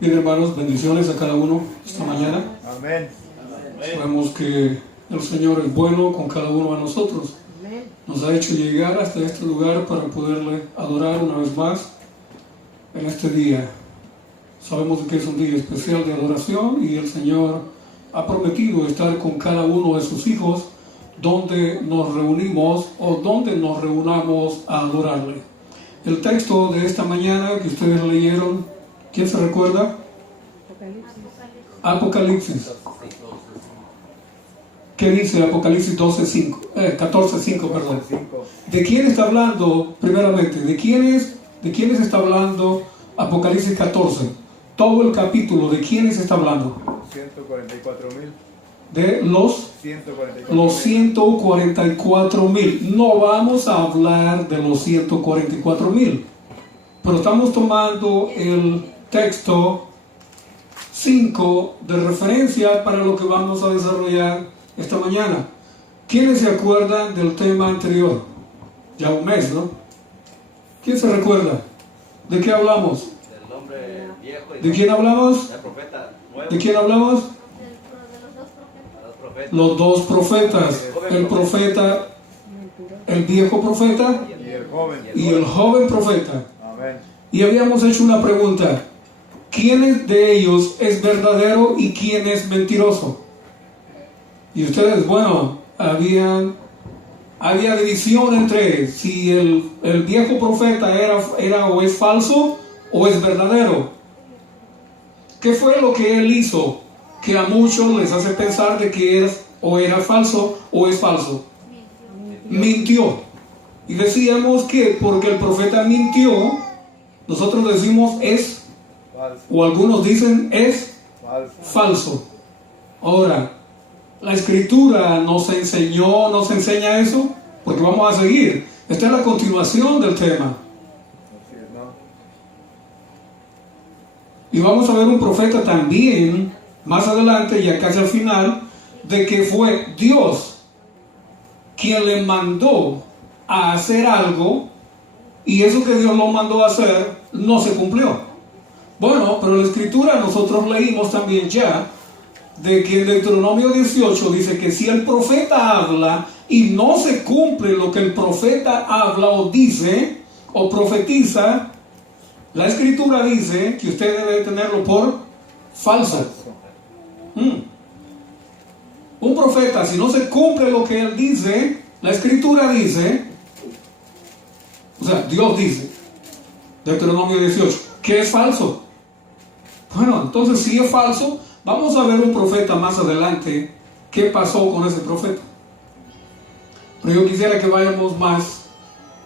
Bien, hermanos, bendiciones a cada uno esta mañana. Amén. Sabemos que el Señor es bueno con cada uno de nosotros. Nos ha hecho llegar hasta este lugar para poderle adorar una vez más en este día. Sabemos que es un día especial de adoración y el Señor ha prometido estar con cada uno de sus hijos donde nos reunimos o donde nos reunamos a adorarle. El texto de esta mañana que ustedes leyeron, ¿quién se recuerda? Apocalipsis. ¿Qué dice Apocalipsis 14:5, perdón? ¿De quién está hablando primeramente? ¿De quiénes está hablando Apocalipsis 14? Todo el capítulo, ¿de quiénes está hablando? 144,000. De los 144,000. No vamos a hablar de los 144,000, pero estamos tomando el texto 5 de referencia para lo que vamos a desarrollar esta mañana. ¿Quiénes se acuerdan del tema anterior? Ya un mes, ¿no? ¿Quién se recuerda? ¿De qué hablamos? Del hombre viejo y ¿De quién hablamos? del profeta nuevo. ¿De quién hablamos? Los dos profetas. El profeta, el viejo profeta Y el y el joven profeta. Amén. Y habíamos hecho una pregunta: ¿quién de ellos es verdadero y quién es mentiroso? Y ustedes, bueno, había división entre si el viejo profeta era o es falso o es verdadero. ¿Qué fue lo que él hizo que a muchos les hace pensar de que o era falso o es falso? Mintió. Y decíamos que porque el profeta mintió, nosotros decimos es, Falso. o algunos dicen es Falso. falso. Ahora, la Escritura nos enseña eso, porque vamos a seguir. Esta es la continuación del tema. Así es, ¿no? Y vamos a ver un profeta también, más adelante, ya casi al final, de que fue Dios quien le mandó a hacer algo, y eso que Dios lo mandó a hacer no se cumplió. Bueno, pero la Escritura nosotros leímos también ya de que en Deuteronomio 18 dice que si el profeta habla y no se cumple lo que el profeta habla o dice o profetiza, la Escritura dice que usted debe tenerlo por falso. Un profeta, si no se cumple lo que él dice, la Escritura dice, o sea, Dios dice, Deuteronomio 18, que es falso. Bueno, entonces si es falso, vamos a ver un profeta más adelante, qué pasó con ese profeta. Pero yo quisiera que vayamos más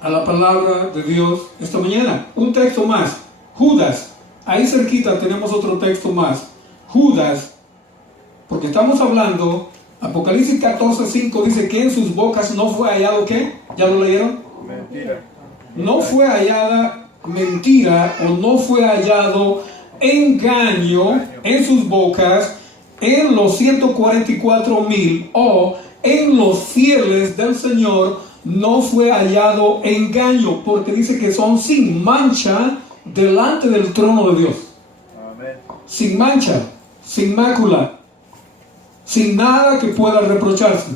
a la palabra de Dios esta mañana. Un texto más, Judas. Ahí cerquita tenemos otro texto más, Judas, porque estamos hablando, Apocalipsis 14:5 dice que en sus bocas no fue hallado, ¿qué? ¿Ya lo leyeron? Mentira. No fue hallada mentira o no fue hallado engaño en sus bocas en los 144,000 o en los fieles del Señor no fue hallado engaño, porque dice que son sin mancha delante del trono de Dios. Amén. Sin mancha, sin mácula, sin nada que pueda reprocharse.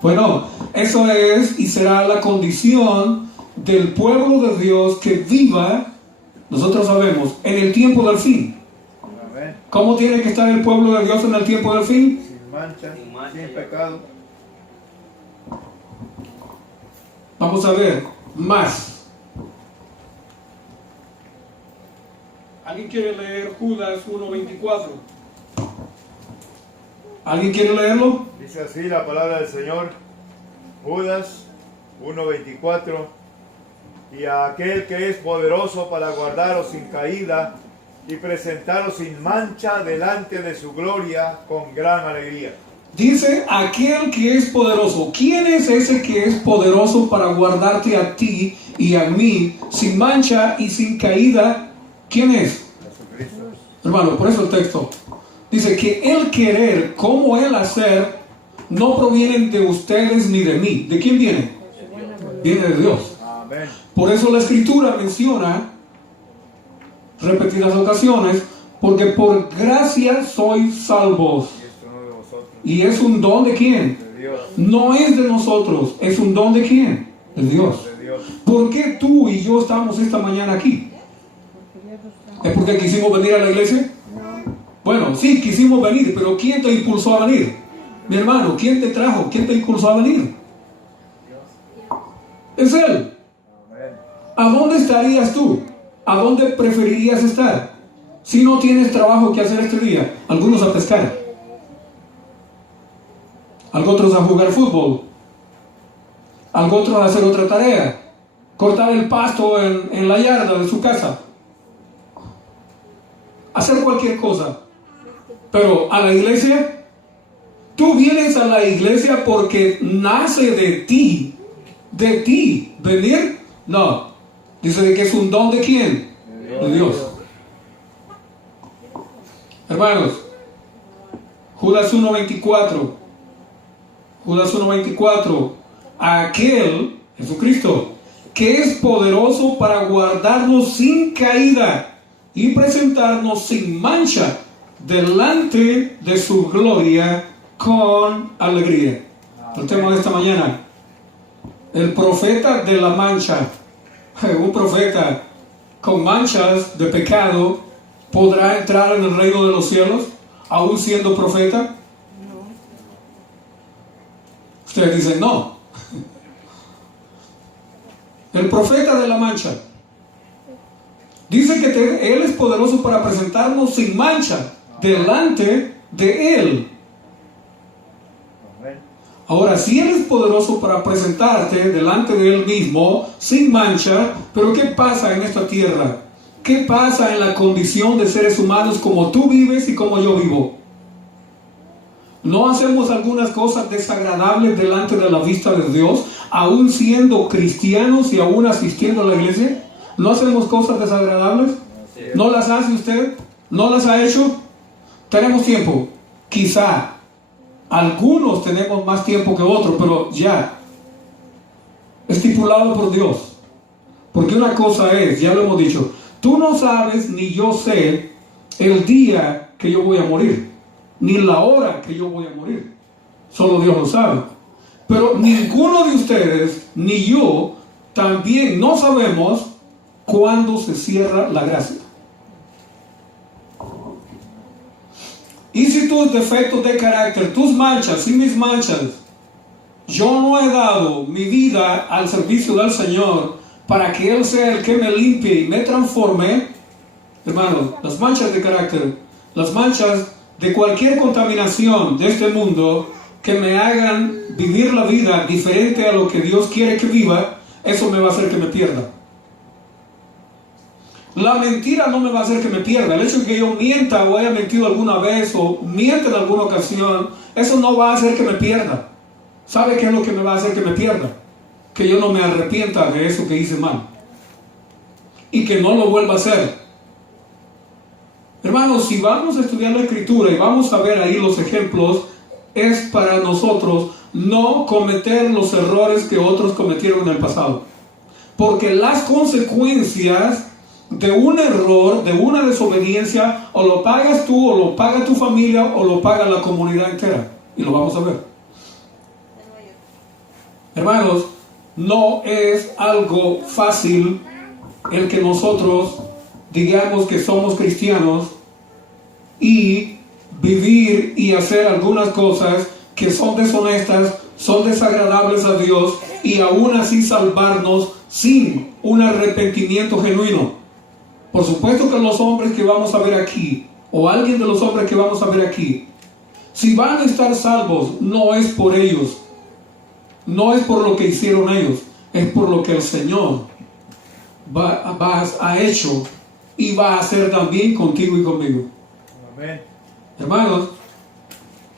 Bueno, eso es y será la condición del pueblo de Dios que viva, nosotros sabemos, en el tiempo del fin. Amén. ¿Cómo tiene que estar el pueblo de Dios en el tiempo del fin? Sin mancha, Sin mancha, sin ya. pecado. Vamos a ver más. ¿Alguien quiere leer Judas 1:24? ¿Alguien quiere leerlo? Dice así la palabra del Señor. Judas 1:24. Y a aquel que es poderoso para guardaros sin caída y presentaros sin mancha delante de su gloria con gran alegría. Dice aquel que es poderoso. ¿Quién es ese que es poderoso para guardarte a ti y a mí sin mancha y sin caída? ¿Quién es? Jesucristo. Hermano, por eso el texto dice que el querer como el hacer no provienen de ustedes ni de mí. ¿De quién viene? Viene de Dios. Amén. Por eso la Escritura menciona repetidas ocasiones Porque por gracia sois salvos. Y esto no de vosotros, ¿Y es un don de quién? de Dios, No es de nosotros. ¿Es un don de quién? De Dios. de Dios. ¿Por qué tú y yo estamos esta mañana aquí? ¿Es porque quisimos venir a la iglesia? Bueno, sí, quisimos venir, pero ¿quién te impulsó a venir? Mi hermano, ¿quién te trajo? ¿Quién te impulsó a venir? Es Él. Amén. ¿A dónde estarías tú? ¿A dónde preferirías estar? Si no tienes trabajo que hacer este día, algunos a pescar, otros a jugar fútbol, otros a hacer otra tarea, cortar el pasto en la yarda de su casa, hacer cualquier cosa. Pero a la iglesia, tú vienes a la iglesia porque nace de ti venir. No, dice de que es un don de quién, de Dios. Hermanos, Judas 1:24, Judas 1:24, aquel, Jesucristo, que es poderoso para guardarnos sin caída y presentarnos sin mancha delante de su gloria con alegría. El tema de esta mañana, el profeta de la mancha. Un profeta con manchas de pecado podrá entrar en el reino de los cielos aún siendo profeta. Ustedes dicen no. El profeta de la mancha dice que Él es poderoso para presentarnos sin mancha delante de Él. Ahora, si Él es poderoso para presentarte delante de Él mismo sin mancha, pero ¿qué pasa en esta tierra? ¿Qué pasa en la condición de seres humanos como tú vives y como yo vivo? ¿No hacemos algunas cosas desagradables delante de la vista de Dios, aún siendo cristianos y aún asistiendo a la iglesia? ¿No hacemos cosas desagradables? ¿No las hace usted? ¿No las ha hecho? Tenemos tiempo. Quizá algunos tenemos más tiempo que otros, pero ya estipulado por Dios. Porque una cosa es, ya lo hemos dicho, tú no sabes ni yo sé el día que yo voy a morir, ni la hora que yo voy a morir. Solo Dios lo sabe. Pero ninguno de ustedes, ni yo, también no sabemos cuándo se cierra la gracia. Y si tus defectos de carácter, tus manchas y mis manchas, yo no he dado mi vida al servicio del Señor para que Él sea el que me limpie y me transforme, hermanos, las manchas de carácter, las manchas de cualquier contaminación de este mundo que me hagan vivir la vida diferente a lo que Dios quiere que viva, eso me va a hacer que me pierda. La mentira no me va a hacer que me pierda. El hecho de que yo mienta o haya mentido alguna vez o mienta en alguna ocasión, eso no va a hacer que me pierda. ¿Sabe qué es lo que me va a hacer que me pierda? Que yo no me arrepienta de eso que hice mal y que no lo vuelva a hacer. Hermanos, si vamos a estudiar la Escritura y vamos a ver ahí los ejemplos, es para nosotros no cometer los errores que otros cometieron en el pasado. Porque las consecuencias de un error, de una desobediencia, o lo pagas tú, o lo paga tu familia, o lo paga la comunidad entera. Y lo vamos a ver. Hermanos, no es algo fácil el que nosotros digamos que somos cristianos y vivir y hacer algunas cosas que son deshonestas, son desagradables a Dios, y aún así salvarnos sin un arrepentimiento genuino. Por supuesto que los hombres que vamos a ver aquí, o alguien de los hombres que vamos a ver aquí, si van a estar salvos, no es por ellos, no es por lo que hicieron ellos, es por lo que el Señor ha hecho y va a hacer también contigo y conmigo. Amén. Hermanos,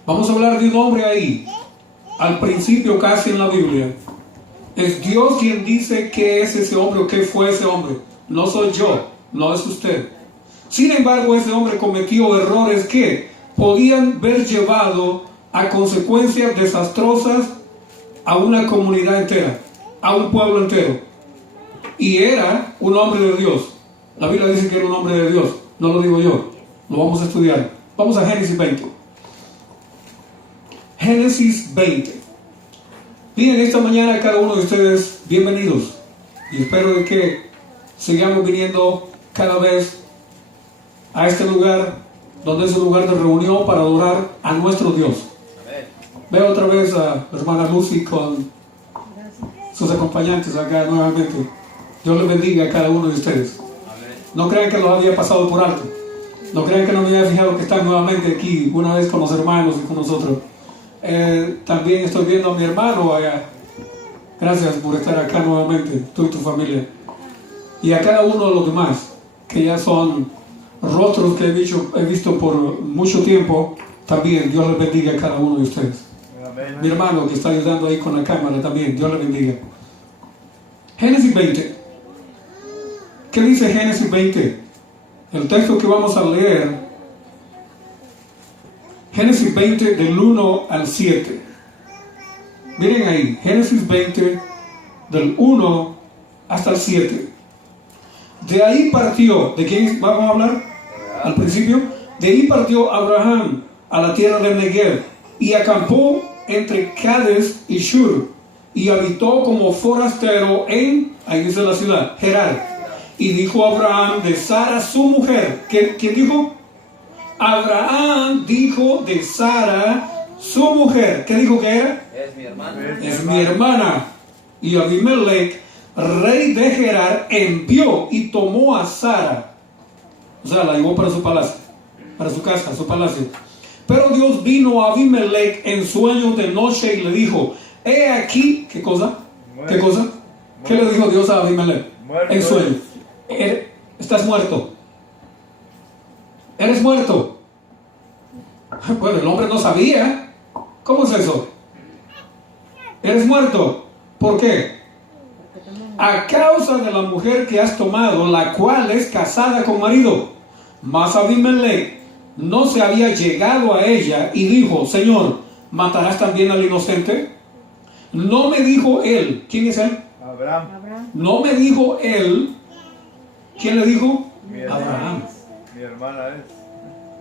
vamos a hablar de un hombre ahí, al principio casi en la Biblia. Es Dios quien dice qué es ese hombre o qué fue ese hombre. No soy yo, no es usted. Sin embargo, ese hombre cometió errores que podían haber llevado a consecuencias desastrosas a una comunidad entera, a un pueblo entero. Y era un hombre de Dios. La Biblia dice que era un hombre de Dios, no lo digo yo. Lo vamos a estudiar. Vamos a Génesis 20. Génesis 20. Bien, esta mañana cada uno de ustedes, bienvenidos. Y espero de que sigamos viniendo cada vez a este lugar, donde es un lugar de reunión para adorar a nuestro Dios. Amén. Veo otra vez a la hermana Lucy con sus acompañantes acá nuevamente. Dios les bendiga a cada uno de ustedes. Amén. No crean que los había pasado por alto. No crean que no me había fijado que están nuevamente aquí, una vez con los hermanos y con nosotros. También estoy viendo a mi hermano allá. Gracias por estar acá nuevamente, tú y tu familia. Y a cada uno de los demás, que ya son rostros que he visto por mucho tiempo, también Dios les bendiga a cada uno de ustedes. Amén. Mi hermano que está ayudando ahí con la cámara también, Dios le bendiga. Génesis 20. ¿Qué dice Génesis 20? El texto que vamos a leer, Génesis 20 del 1 al 7. Miren ahí, Génesis 20 del 1 hasta el 7. De ahí partió, ¿de quién vamos a hablar? Al principio, de ahí partió Abraham a la tierra de Negev y acampó entre Cades y Shur y habitó como forastero en, ahí dice la ciudad, Gerar. Y dijo Abraham de Sara su mujer, ¿quién dijo? Abraham dijo de Sara su mujer, ¿qué dijo que era? Es mi hermano. Es mi hermana. Y Abimelech, rey de Gerar, envió y tomó a Sara. O sea, la llevó para su palacio, para su casa, su palacio. Pero Dios vino a Abimelech en sueños de noche y le dijo, he aquí, ¿qué cosa? ¿Qué cosa? ¿Qué le dijo Dios a Abimelech? En sueños. Estás muerto. Eres muerto. Bueno, el hombre no sabía. ¿Cómo es eso? Eres muerto. ¿Por qué? A causa de la mujer que has tomado, la cual es casada con marido. Mas Abimelech no se había llegado a ella y dijo, Señor, ¿matarás también al inocente? No me dijo él. ¿Quién es él? Abraham. No me dijo él. ¿Quién le dijo? Mi hermana. Abraham. Mi hermana es.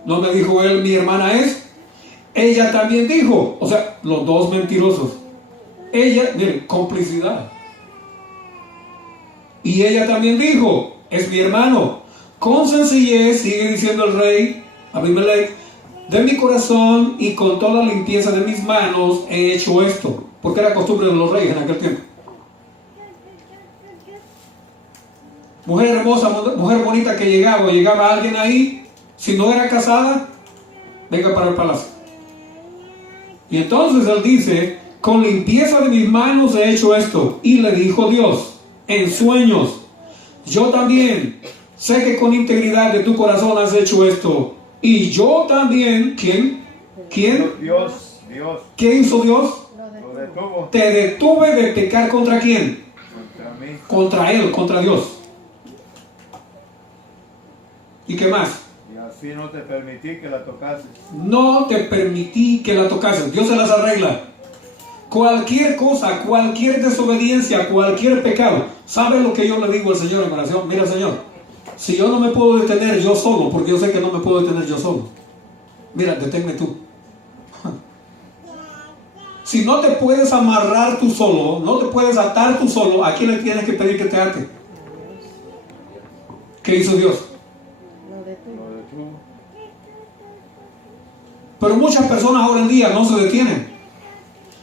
No me dijo él, mi hermana es. Ella también dijo. O sea, los dos mentirosos. Ella, miren, complicidad. Y ella también dijo, es mi hermano. Con sencillez, sigue diciendo el rey Abimelech, de mi corazón y con toda limpieza de mis manos he hecho esto. Porque era costumbre de los reyes en aquel tiempo. Mujer hermosa, mujer bonita que llegaba alguien ahí, si no era casada, venga para el palacio. Y entonces él dice, con limpieza de mis manos he hecho esto. Y le dijo Dios, en sueños, yo también sé que con integridad de tu corazón has hecho esto. Y yo también, ¿quién? Dios. ¿Qué hizo Dios? Lo detuvo. Te detuve de pecar contra quién? Contra mí. Contra él, contra Dios. ¿Y qué más? Y así no te permití que la tocases. No te permití que la tocases. Dios se las arregla. Cualquier cosa, cualquier desobediencia, cualquier pecado. ¿Sabe lo que yo le digo al Señor en oración? Mira, Señor, si yo no me puedo detener yo solo, porque yo sé que no me puedo detener yo solo. Mira, deténme tú. Si no te puedes amarrar tú solo, no te puedes atar tú solo, ¿a quién le tienes que pedir que te ate? ¿Qué hizo Dios? Lo detuvo. Pero muchas personas ahora en día no se detienen.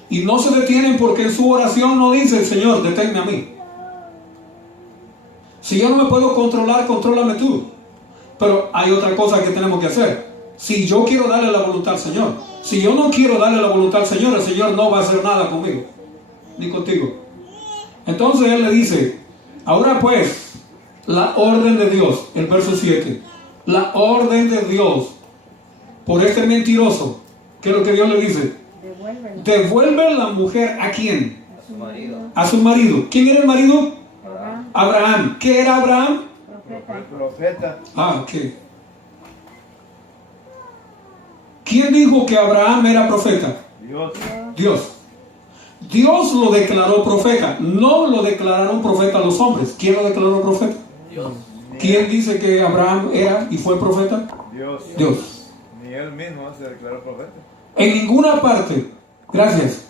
Y no se detienen porque en su oración no dice, Señor, deténme a mí. Si yo no me puedo controlar, contrólame tú. Pero hay otra cosa que tenemos que hacer. Si yo quiero darle la voluntad al Señor, si yo no quiero darle la voluntad al Señor, el Señor no va a hacer nada conmigo, ni contigo. Entonces Él le dice, ahora pues, la orden de Dios, el verso 7, la orden de Dios por este mentiroso, ¿qué es lo que Dios le dice? Devuelve la mujer ¿a quién? A su marido. A su marido. ¿Quién era el marido? Abraham. ¿Qué era Abraham? Profeta. Ok. ¿Quién dijo que Abraham era profeta? Dios. Dios lo declaró profeta. No lo declararon profeta los hombres. ¿Quién lo declaró profeta? Dios. ¿Quién dice que Abraham era y fue profeta? Dios. Dios. Ni él mismo se declaró profeta. En ninguna parte, gracias,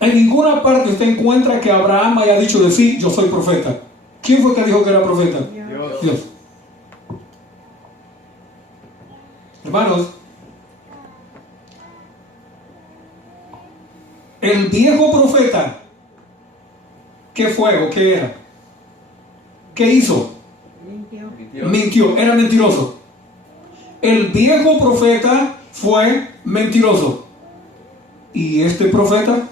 en ninguna parte usted encuentra que Abraham haya dicho de sí, yo soy profeta. ¿Quién fue que dijo que era profeta? Dios. Dios. Hermanos, el viejo profeta, ¿qué fue o qué era? ¿Qué hizo? Mintió, era mentiroso. El viejo profeta fue mentiroso. ¿Y este profeta?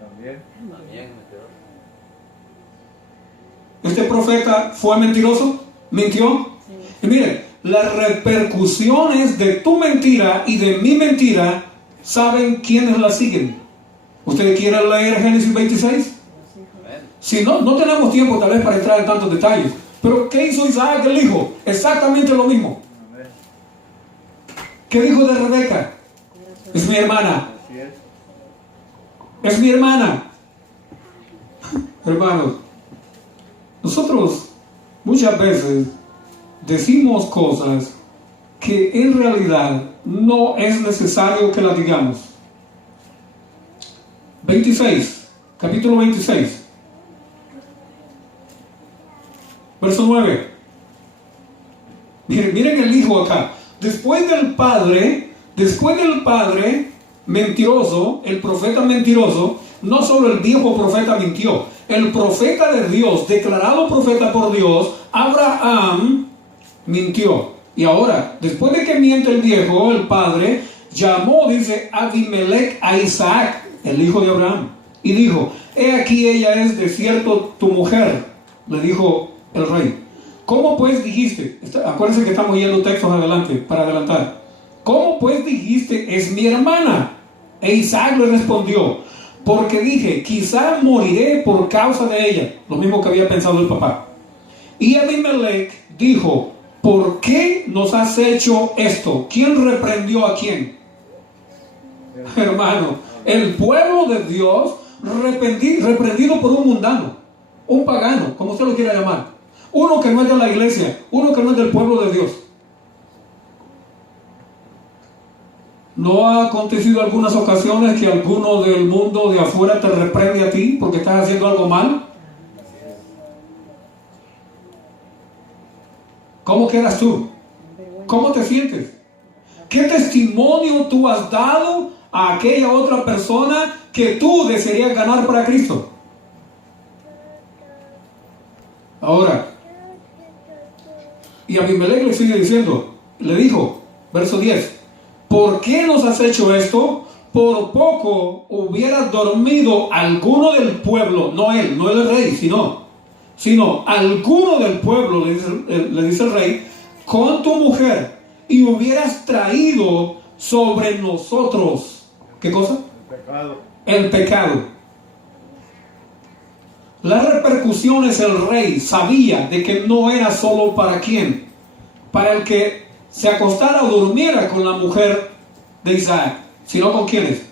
También. También, mentiroso. ¿Este profeta fue mentiroso? ¿Mintió? Y miren, las repercusiones de tu mentira y de mi mentira, ¿saben quiénes la siguen? ¿Ustedes quieren leer Génesis 26? Amén. Si no, no tenemos tiempo tal vez para entrar en tantos detalles. Pero ¿qué hizo Isaac el hijo? Exactamente lo mismo. Amén. ¿Qué dijo de Rebeca? Es mi hermana. Así es. Es mi hermana. Hermanos, nosotros muchas veces decimos cosas que en realidad no es necesario que las digamos. 26, capítulo 26, verso 9. Miren el hijo acá. Después del padre mentiroso, el profeta mentiroso, no solo el viejo profeta mintió, el profeta de Dios, declarado profeta por Dios, Abraham, mintió. Y ahora, después de que miente el viejo, el padre, llamó, dice, Abimelech a Isaac, el hijo de Abraham, y dijo, he aquí ella es de cierto tu mujer, le dijo el rey. ¿Cómo pues dijiste? Acuérdense que estamos yendo textos adelante, para adelantar. ¿Cómo pues dijiste, es mi hermana? E Isaac le respondió, porque dije, quizá moriré por causa de ella. Lo mismo que había pensado el papá. Y Abimelech dijo, ¿por qué nos has hecho esto? ¿Quién reprendió a quién? Hermano, el pueblo de Dios reprendido por un mundano, un pagano, como usted lo quiera llamar. Uno que no es de la iglesia, uno que no es del pueblo de Dios. ¿No ha acontecido algunas ocasiones que alguno del mundo de afuera te reprende a ti porque estás haciendo algo mal? ¿Cómo quedas tú? ¿Cómo te sientes? ¿Qué testimonio tú has dado a aquella otra persona que tú desearías ganar para Cristo? Ahora, y Abimelech le sigue diciendo, le dijo, verso 10, ¿por qué nos has hecho esto? Por poco hubieras dormido alguno del pueblo, no él, no el rey, sino alguno del pueblo, le dice el rey, con tu mujer, y hubieras traído sobre nosotros, ¿qué cosa? El pecado. El pecado. Las repercusiones el rey sabía de que no era solo para quién, para el que se acostara o durmiera con la mujer de Isaac, sino con quiénes,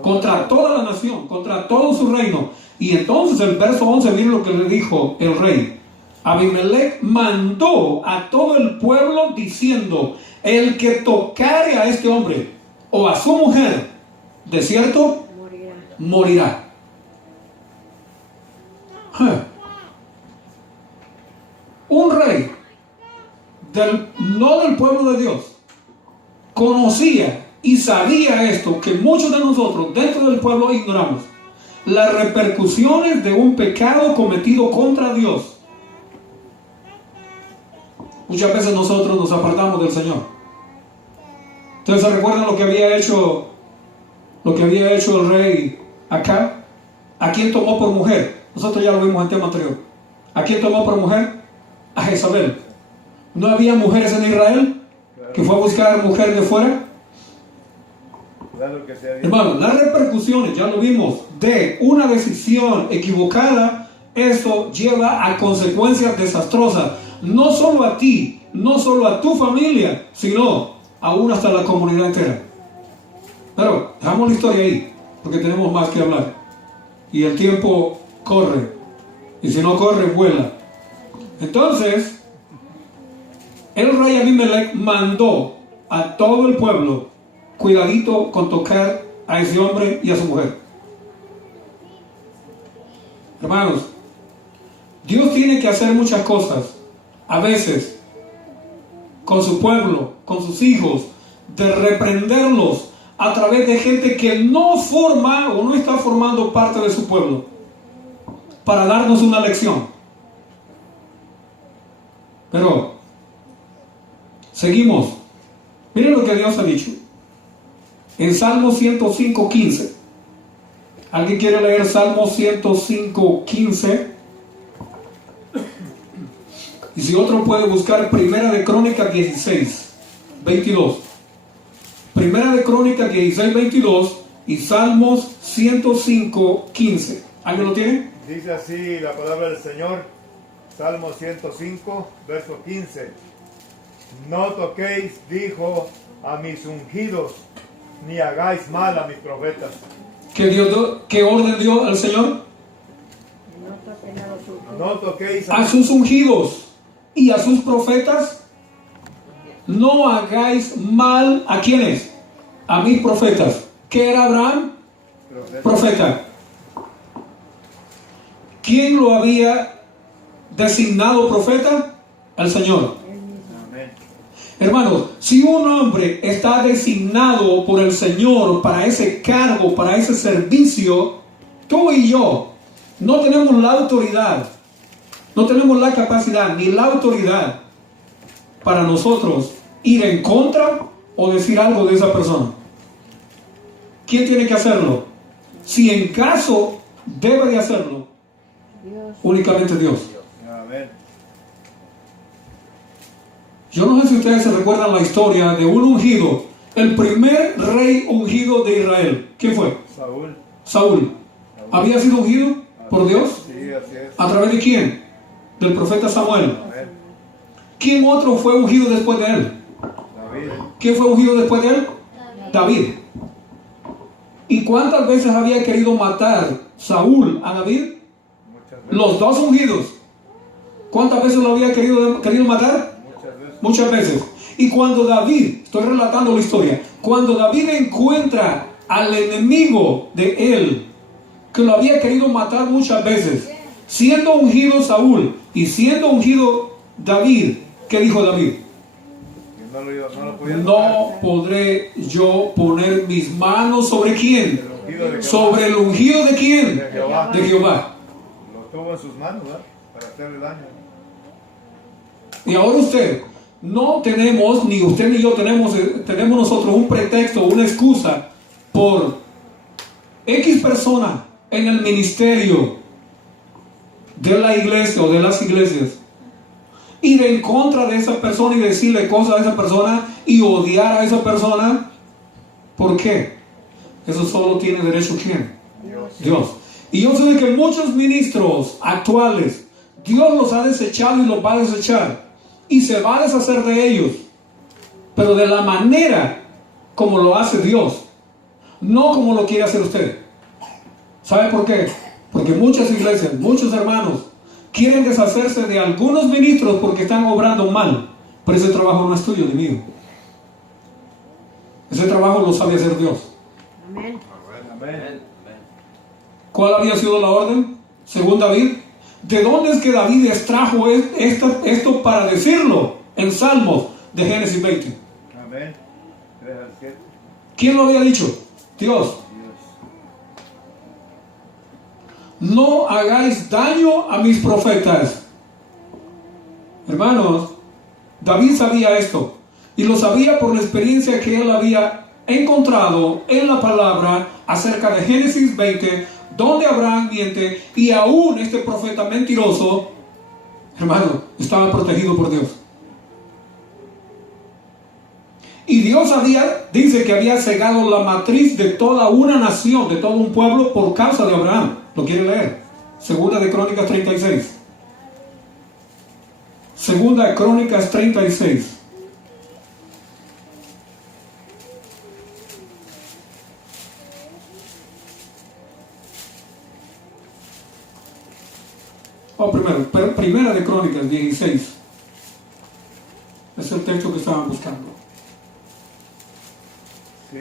contra toda la nación, contra todo su reino. Y entonces el verso 11, miren lo que le dijo el rey. Abimelech mandó a todo el pueblo diciendo, el que tocare a este hombre o a su mujer, de cierto, morirá. Un rey no del pueblo de Dios conocía y sabía esto que muchos de nosotros dentro del pueblo ignoramos: las repercusiones de un pecado cometido contra Dios. Muchas veces nosotros nos apartamos del Señor. Ustedes se recuerdan lo que había hecho el rey acá. ¿A quién tomó por mujer? Nosotros ya lo vimos en el tema anterior. ¿A quién tomó por mujer? A Jezabel. ¿No había mujeres en Israel que fue a buscar mujer de fuera? Claro que se había. Hermano, las repercusiones, ya lo vimos, de una decisión equivocada, eso lleva a consecuencias desastrosas, no solo a ti, no solo a tu familia, sino aún hasta la comunidad entera. Pero dejamos la historia ahí, porque tenemos más que hablar. Y el tiempo corre, y si no corre, vuela. Entonces, el rey Abimelech mandó a todo el pueblo, cuidadito con tocar a ese hombre y a su mujer. Hermanos, Dios tiene que hacer muchas cosas, a veces, con su pueblo, con sus hijos, de reprenderlos a través de gente que no forma o no está formando parte de su pueblo, para darnos una lección. Pero, seguimos. Miren lo que Dios ha dicho. En Salmo 105:15. ¿Alguien quiere leer Salmo 105:15? Y si otro puede buscar Primera de Crónicas 16:22. Primera de Crónicas 16:22 y Salmos 105:15. ¿Alguien lo tiene? Dice así la palabra del Señor, Salmo 105, verso 15. No toquéis, dijo, a mis ungidos, ni hagáis mal a mis profetas. ¿Qué orden dio el Señor? No toquéis A sus ungidos y a sus profetas. No hagáis mal. ¿A quiénes? A mis profetas. ¿Qué era Abraham? Profeta. ¿Quién lo había designado profeta? El Señor. Amén. Hermanos, si un hombre está designado por el Señor para ese cargo, para ese servicio, tú y yo no tenemos la autoridad, no tenemos la capacidad ni la autoridad para nosotros ir en contra o decir algo de esa persona. ¿Quién tiene que hacerlo? Si en caso debe de hacerlo, únicamente Dios. Amén. Yo no sé si ustedes se recuerdan la historia de un ungido, el primer rey ungido de Israel. ¿Quién fue? Saúl. Saúl. ¿Había sido ungido por Dios? Sí, así es. ¿A través de quién? Del profeta Samuel. Amén. ¿Quién otro fue ungido después de él? David. ¿Quién fue ungido después de él? David. ¿Y cuántas veces había querido matar Saúl a David? Muchas veces. Los dos ungidos. ¿Cuántas veces lo había querido matar? Muchas veces. Muchas veces. Y cuando David, estoy relatando la historia, cuando David encuentra al enemigo de él, que lo había querido matar muchas veces, siendo ungido Saúl y siendo ungido David, ¿qué dijo David? No lo podía No tocar. podré yo poner mis manos sobre quién. El ungido de Jehová. Sobre el ungido de quién. De Jehová. De Jehová. Lo tuvo en sus manos, ¿verdad? Para hacerle daño. Y ahora usted, no tenemos, ni usted ni yo tenemos nosotros un pretexto, una excusa por X persona en el ministerio de la iglesia o de las iglesias, ir en contra de esa persona y decirle cosas a esa persona y odiar a esa persona. ¿Por qué? Eso solo tiene derecho ¿quién? Dios. Y yo sé de que muchos ministros actuales, Dios los ha desechado y los va a desechar y se va a deshacer de ellos, pero de la manera como lo hace Dios, no como lo quiere hacer usted. ¿Sabe por qué? Porque muchas iglesias, muchos hermanos quieren deshacerse de algunos ministros porque están obrando mal, pero ese trabajo no es tuyo ni mío. Ese trabajo lo sabe hacer Dios. Amén. Amén. ¿Cuál había sido la orden? Según David. ¿De dónde es que David extrajo esto para decirlo? En Salmos de Génesis 20. Amén. 3 al 7. ¿Quién lo había dicho? Dios. Dios. No hagáis daño a mis profetas. Hermanos, David sabía esto. Y lo sabía por la experiencia que él había encontrado en la palabra acerca de Génesis 20, donde Abraham miente y aún este profeta mentiroso, hermano, estaba protegido por Dios. Y Dios dice que había cegado la matriz de toda una nación, de todo un pueblo por causa de Abraham. ¿Lo quiere leer? Segunda de Crónicas 36. Segunda de Crónicas 36. Primera de Crónicas 16. Es el texto que estaban buscando. Sí.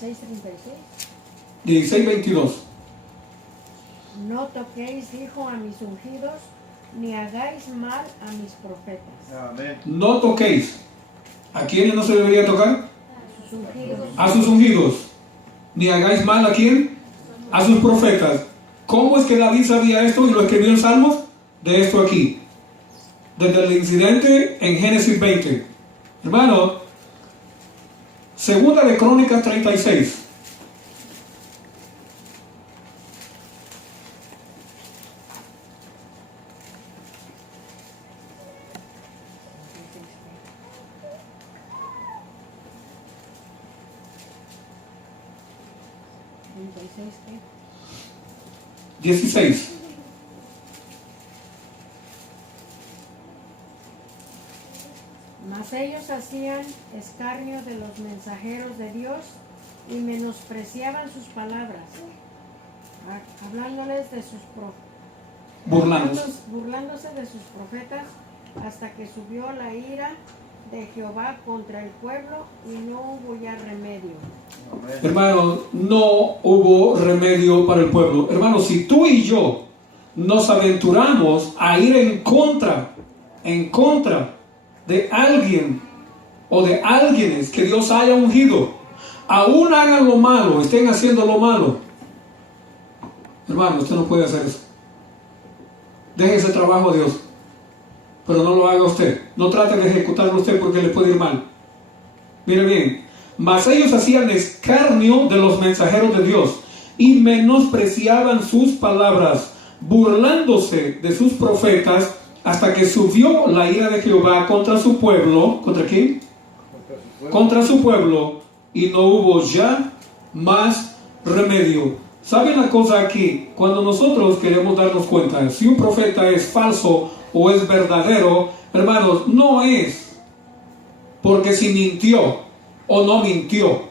¿16:36? 16:22. No toquéis, dijo, a mis ungidos, ni hagáis mal a mis profetas. Amén. No toquéis. ¿A quiénes no se debería tocar? Sus ungidos. A sus ungidos. Ni hagáis mal a quién? A sus profetas. ¿Cómo es que David sabía esto y lo escribió en Salmos? De esto aquí. Desde el incidente en Génesis 20. Hermano, segunda de Crónicas 36. ¿36 qué? 16. Mas ellos hacían escarnio de los mensajeros de Dios y menospreciaban sus palabras, hablándoles de sus burlándose de sus profetas, hasta que subió la ira de Jehová contra el pueblo y no hubo ya remedio. Amén. Hermano, no hubo remedio para el pueblo. Hermano, si tú y yo nos aventuramos a ir en contra de alguien o de alguienes que Dios haya ungido, aún hagan lo malo, estén haciendo lo malo, hermano, usted no puede hacer eso. Deje ese trabajo a Dios, pero no lo haga usted. No trate de ejecutarlo usted porque le puede ir mal. Mire bien, mas ellos hacían escarnio de los mensajeros de Dios y menospreciaban sus palabras, burlándose de sus profetas, hasta que subió la ira de Jehová contra su pueblo. ¿Contra quién? Contra su pueblo, y no hubo ya más remedio. ¿Saben la cosa aquí? Cuando nosotros queremos darnos cuenta si un profeta es falso o es verdadero, hermanos, no es porque si mintió o no mintió,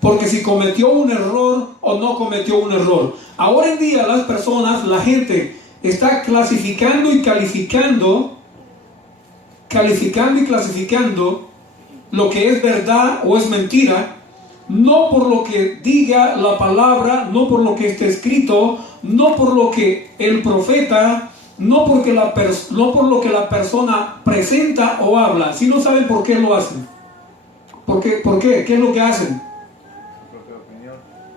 porque si cometió un error o no cometió un error. Ahora en día las personas, la gente está clasificando y clasificando lo que es verdad o es mentira, no por lo que diga la palabra, no por lo que esté escrito, no por lo que el profeta, no por lo que la persona presenta o habla. Si no saben por qué lo hacen. ¿Por qué? ¿Qué es lo que hacen?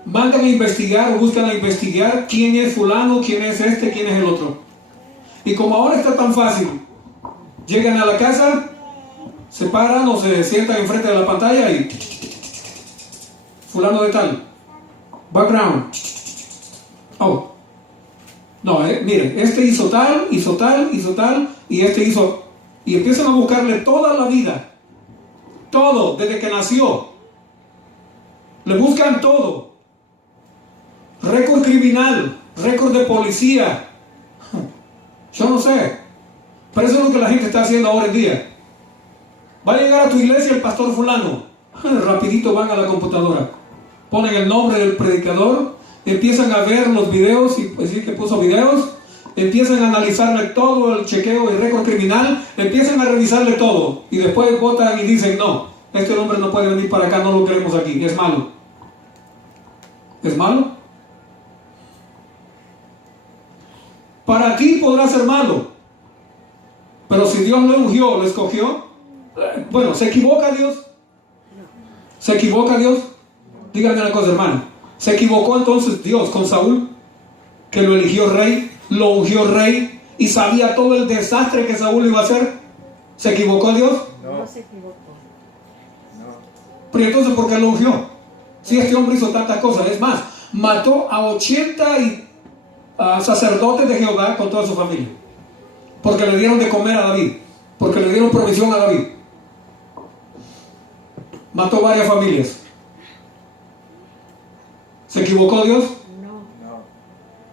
Mandan a investigar o buscan a investigar quién es fulano, quién es este, quién es el otro. Y como ahora está tan fácil, llegan a la casa, se paran o se sientan enfrente de la pantalla y fulano de tal, background. Oh, no, miren, este hizo tal, y este hizo, y empiezan a buscarle toda la vida, todo, desde que nació. Le buscan todo. Récord criminal, récord de policía. Yo no sé. Pero eso es lo que la gente está haciendo ahora en día. Va a llegar a tu iglesia el pastor fulano. Rapidito van a la computadora. Ponen el nombre del predicador. Empiezan a ver los videos. Y pues sí que puso videos. Empiezan a analizarle todo el chequeo y récord criminal. Empiezan a revisarle todo. Y después votan y dicen, no, este hombre no puede venir para acá, no lo queremos aquí. Es malo. ¿Es malo? Para ti podrá ser malo, pero si Dios lo ungió, lo escogió, bueno, ¿se equivoca Dios? ¿Se equivoca Dios? Díganme una cosa, hermano. ¿Se equivocó entonces Dios con Saúl? Que lo eligió rey, lo ungió rey y sabía todo el desastre que Saúl iba a hacer. ¿Se equivocó Dios? No se equivocó. Pero entonces, ¿por qué lo ungió? Si este hombre hizo tantas cosas, es más, mató a 80 sacerdotes de Jehová con toda su familia, porque le dieron de comer a David, porque le dieron provisión a David. Mató varias familias. ¿Se equivocó Dios?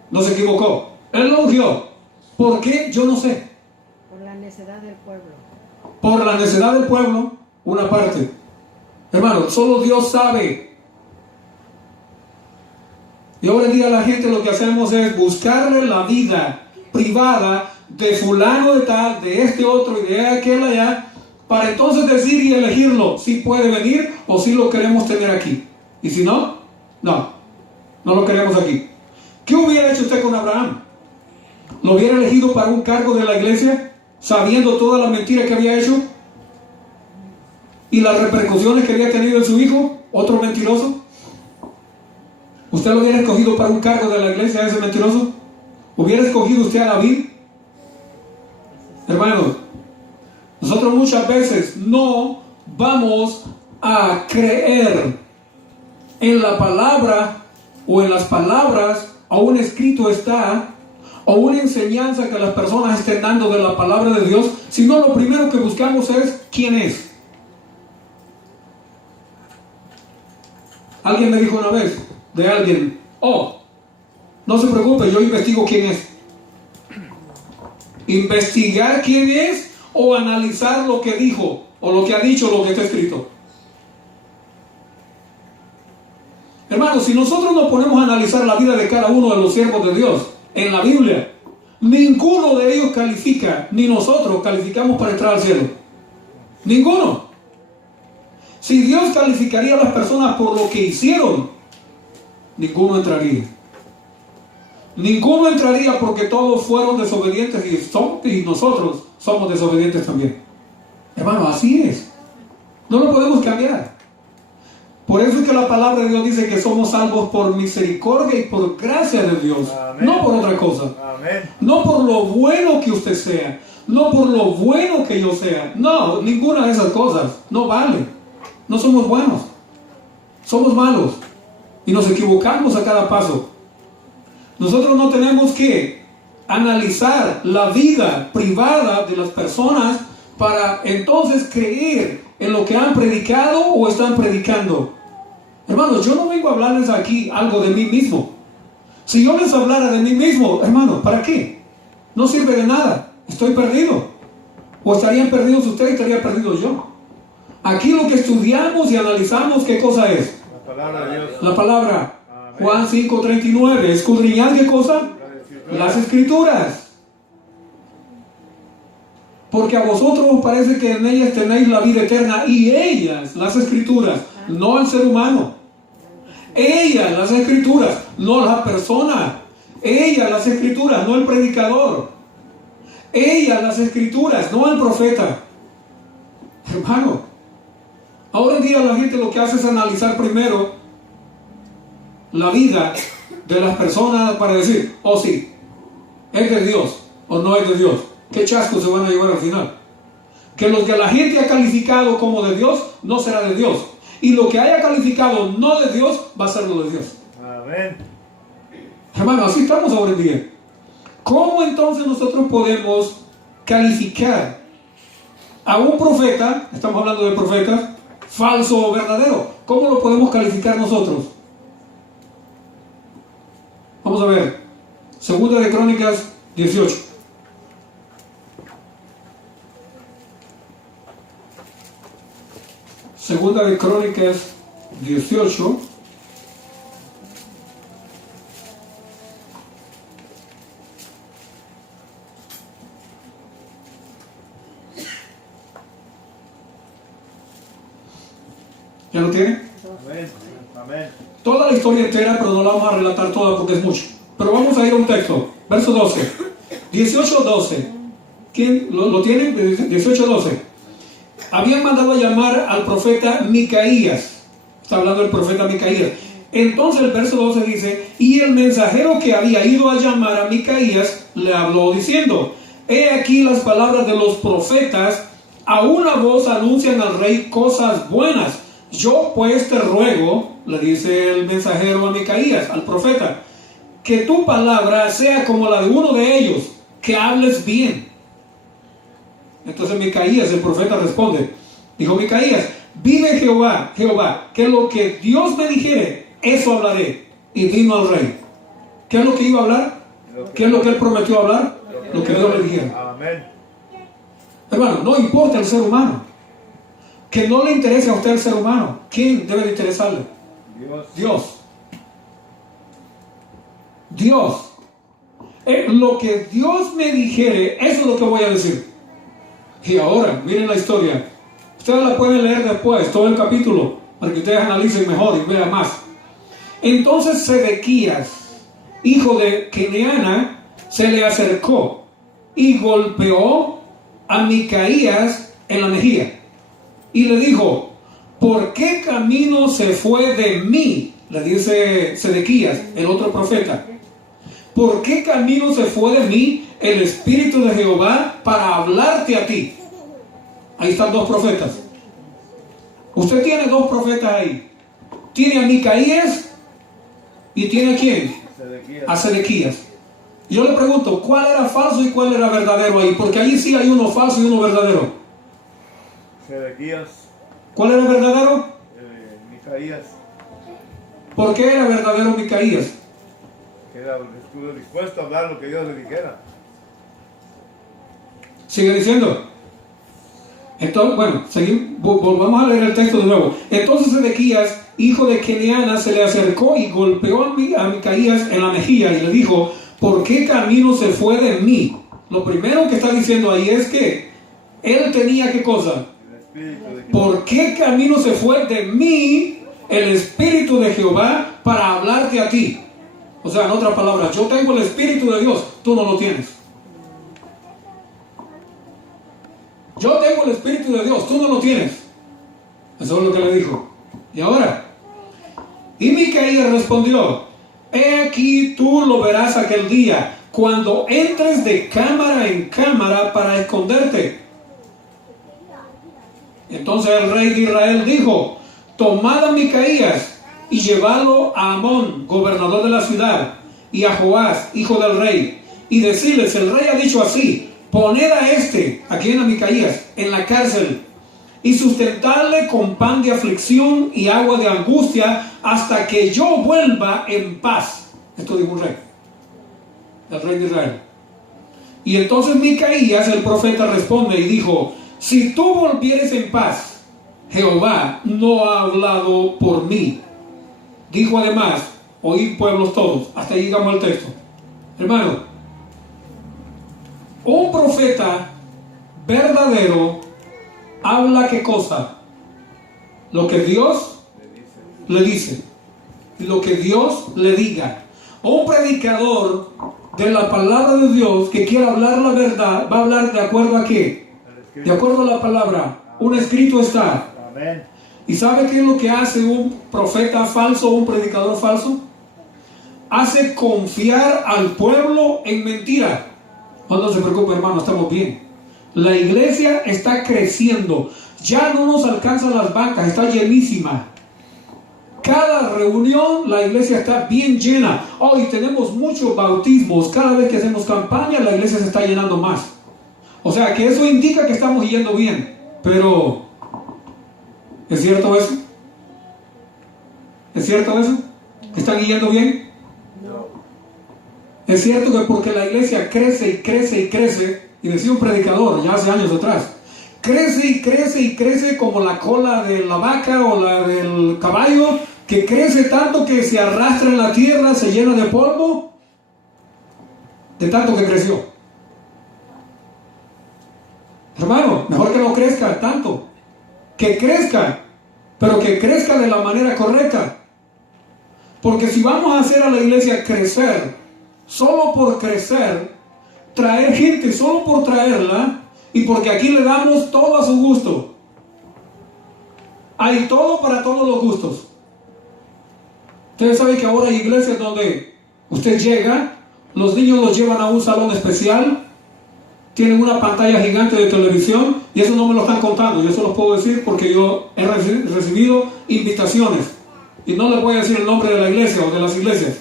No se equivocó. Él lo ungió. ¿Por qué? Yo no sé. Por la necedad del pueblo. Por la necedad del pueblo, una parte. Hermano, solo Dios sabe. Y hoy en día la gente lo que hacemos es buscarle la vida privada de fulano de tal, de este otro y de aquel allá, para entonces decir y elegirlo si puede venir o si lo queremos tener aquí. Y si no, no lo queremos aquí. ¿Qué hubiera hecho usted con Abraham? ¿Lo hubiera elegido para un cargo de la iglesia, sabiendo toda la mentira que había hecho y las repercusiones que había tenido en su hijo, otro mentiroso? ¿Usted lo hubiera escogido para un cargo de la iglesia, ese mentiroso? ¿Hubiera escogido usted a David? Hermanos, nosotros muchas veces no vamos a creer en la palabra o en las palabras, o un escrito está, o una enseñanza que las personas estén dando de la palabra de Dios, sino lo primero que buscamos es quién es. Alguien me dijo una vez de alguien, no se preocupe, yo investigo quién es. Investigar quién es o analizar lo que dijo o lo que ha dicho, lo que está escrito. Hermanos, si nosotros nos ponemos a analizar la vida de cada uno de los siervos de Dios en la Biblia, ninguno de ellos califica, ni nosotros calificamos para entrar al cielo. Ninguno. Si Dios calificaría a las personas por lo que hicieron, ninguno entraría. Ninguno entraría porque todos fueron desobedientes y nosotros somos desobedientes también. Hermano, así es. No lo podemos cambiar. Por eso es que la palabra de Dios dice que somos salvos por misericordia y por gracia de Dios. Amén. No por otra cosa. Amén. No por lo bueno que usted sea. No por lo bueno que yo sea. No, ninguna de esas cosas. No vale. No somos buenos. Somos malos. Y nos equivocamos a cada paso. Nosotros no tenemos que analizar la vida privada de las personas para entonces creer en lo que han predicado o están predicando. Hermanos, yo no vengo a hablarles aquí algo de mí mismo. Si yo les hablara de mí mismo, hermano, ¿para qué? No sirve de nada. Estoy perdido. O estarían perdidos ustedes y estaría perdido yo. Aquí lo que estudiamos y analizamos, ¿qué cosa es? La palabra de Dios. La palabra. Amén. Juan 5:39. Escudriñad, ¿qué cosa? Las Escrituras. Porque a vosotros os parece que en ellas tenéis la vida eterna, y ellas, las Escrituras, no el ser humano. Ellas, las Escrituras, no la persona. Ellas, las Escrituras, no el predicador. Ellas, las Escrituras, no el profeta. Hermano, ahora en día la gente lo que hace es analizar primero la vida de las personas para decir, sí, es de Dios o no es de Dios. ¿Qué chasco se van a llevar al final? Que lo que la gente ha calificado como de Dios no será de Dios, y lo que haya calificado no de Dios va a ser lo de Dios. Amén. Hermano, así estamos ahora en día. ¿Cómo entonces nosotros podemos calificar a un profeta, estamos hablando de profetas, falso o verdadero? ¿Cómo lo podemos calificar nosotros? Vamos a ver, Segunda de Crónicas 18. Segunda de Crónicas 18. ¿Ya lo tiene? Amén. Amén. Toda la historia entera, pero no la vamos a relatar toda porque es mucho. Pero vamos a ir a un texto, verso 12. 18:12. ¿Quién lo tiene? 18:12. Habían mandado a llamar al profeta Micaías. Está hablando del profeta Micaías. Entonces el verso 12 dice: y el mensajero que había ido a llamar a Micaías le habló diciendo: he aquí las palabras de los profetas, a una voz anuncian al rey cosas buenas. Yo pues te ruego, le dice el mensajero a Micaías, al profeta, que tu palabra sea como la de uno de ellos, que hables bien. Entonces Micaías, el profeta, responde, dijo Micaías: vive Jehová, que lo que Dios me dijere, eso hablaré. Y vino al rey. ¿Qué es lo que iba a hablar? ¿Qué es lo que él prometió hablar? Lo que Dios le dijera. Amén. Hermano, no importa el ser humano. Que no le interese a usted el ser humano. ¿Quién debe de interesarle? Dios. Dios. Hermano, no importa el ser humano. Que no le interese a usted el ser humano. ¿Quién debe de interesarle? Dios. Hermano, no importa el ser humano. Que no le interese a usted el ser humano. ¿Quién debe de interesarle? Dios. Dios. Lo que Dios me dijere, eso es lo que voy a decir. Y ahora, miren la historia. Ustedes la pueden leer después, todo el capítulo, para que ustedes analicen mejor y vean más. Entonces Sedequías, hijo de Keneana, se le acercó y golpeó a Micaías en la mejilla. Y le dijo: ¿por qué camino se fue de mí? Le dice Sedequías, el otro profeta. ¿Por qué camino se fue de mí el Espíritu de Jehová para hablarte a ti? Ahí están dos profetas. Usted tiene dos profetas ahí. Tiene a Micaías y tiene a ¿quién? Sedequías. A Sedequías. Yo le pregunto, ¿cuál era falso y cuál era verdadero ahí? Porque allí sí hay uno falso y uno verdadero. Sedequías. ¿Cuál era verdadero? Micaías. ¿Por qué era verdadero Micaías? Que estuvo dispuesto a hablar lo que Dios le dijera. Sigue diciendo. Entonces, bueno, volvamos a leer el texto de nuevo. Entonces Sedequías, hijo de Keneana, se le acercó y golpeó a Micaías en la mejilla y le dijo: ¿por qué camino se fue de mí? Lo primero que está diciendo ahí es que él tenía ¿qué cosa? El Espíritu de ¿Por qué camino se fue de mí el Espíritu de Jehová para hablarte a ti? O sea, en otras palabras, yo tengo el Espíritu de Dios, tú no lo tienes. Yo tengo el Espíritu de Dios, tú no lo tienes. Eso es lo que le dijo. Y ahora, y Micaías respondió: he aquí tú lo verás aquel día, cuando entres de cámara en cámara para esconderte. Entonces el rey de Israel dijo: tomad a Micaías y llevadlo a Amón, gobernador de la ciudad, y a Joás, hijo del rey, y decirles: el rey ha dicho así: poned a aquí en Micaías, en la cárcel, y sustentarle con pan de aflicción y agua de angustia hasta que yo vuelva en paz. Esto dijo un rey, el rey de Israel. Y entonces Micaías, el profeta, responde y dijo: si tú volvieres en paz, Jehová no ha hablado por mí. Dijo además: oíd pueblos todos. Hasta ahí llegamos al texto. Hermano, un profeta verdadero habla ¿qué cosa? Lo que Dios le dice, lo que Dios le diga. Un predicador de la palabra de Dios que quiera hablar la verdad, va a hablar de acuerdo a ¿qué? De acuerdo a la palabra. Un escrito está. Amén. ¿Y sabe qué es lo que hace un profeta falso o un predicador falso? Hace confiar al pueblo en mentira. No se preocupe, hermano, estamos bien. La iglesia está creciendo. Ya no nos alcanzan las bancas, está llenísima. Cada reunión la iglesia está bien llena. Hoy tenemos muchos bautismos. Cada vez que hacemos campaña, la iglesia se está llenando más. O sea que eso indica que estamos yendo bien. Pero, ¿es cierto eso? ¿Es cierto eso? ¿Están yendo bien? No. Es cierto que porque la iglesia crece y crece y crece, y decía un predicador ya hace años atrás, crece y crece y crece como la cola de la vaca o la del caballo, que crece tanto que se arrastra en la tierra, se llena de polvo, de tanto que creció. Hermano, mejor que no crezca tanto, que crezca, pero que crezca de la manera correcta. Porque si vamos a hacer a la iglesia crecer, solo por crecer, traer gente solo por traerla, y porque aquí le damos todo a su gusto, hay todo para todos los gustos. Ustedes saben que ahora hay iglesias donde usted llega, los niños los llevan a un salón especial, tienen una pantalla gigante de televisión, y eso no me lo están contando, yo eso lo puedo decir porque yo he recibido invitaciones, y no les voy a decir el nombre de la iglesia o de las iglesias.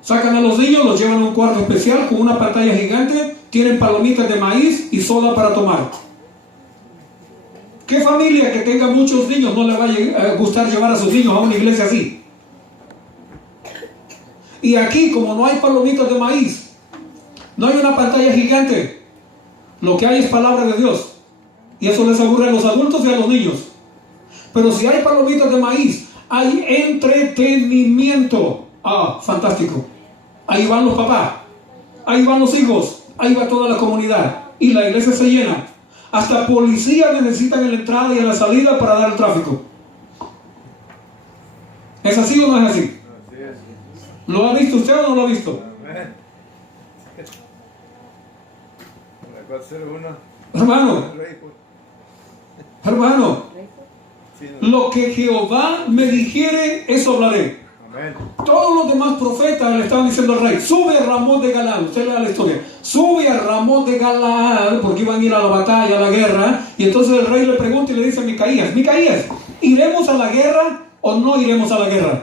Sacan a los niños, los llevan a un cuarto especial con una pantalla gigante, tienen palomitas de maíz y soda para tomar. ¿Qué familia que tenga muchos niños no le va a gustar llevar a sus niños a una iglesia así? Y aquí, como no hay palomitas de maíz, no hay una pantalla gigante, lo que hay es palabra de Dios, y eso les aburre a los adultos y a los niños. Pero si hay palomitas de maíz, hay entretenimiento. Ah, fantástico. Ahí van los papás, ahí van los hijos, ahí va toda la comunidad y la iglesia se llena. Hasta policías necesitan en la entrada y en la salida para dar el tráfico. ¿Es así o no es así? Así es. ¿Lo ha visto usted o no lo ha visto? Amén. La 401. Hermano, hermano, Sí, lo que Jehová me dijere, eso hablaré. amén. Todos los demás profetas le estaban diciendo al rey: sube a Ramón de Galaad. Usted lea la historia. Sube a Ramón de Galaad, porque iban a ir a la batalla, a la guerra. Y entonces el rey le pregunta y le dice a Micaías: Micaías, ¿iremos a la guerra o no iremos a la guerra?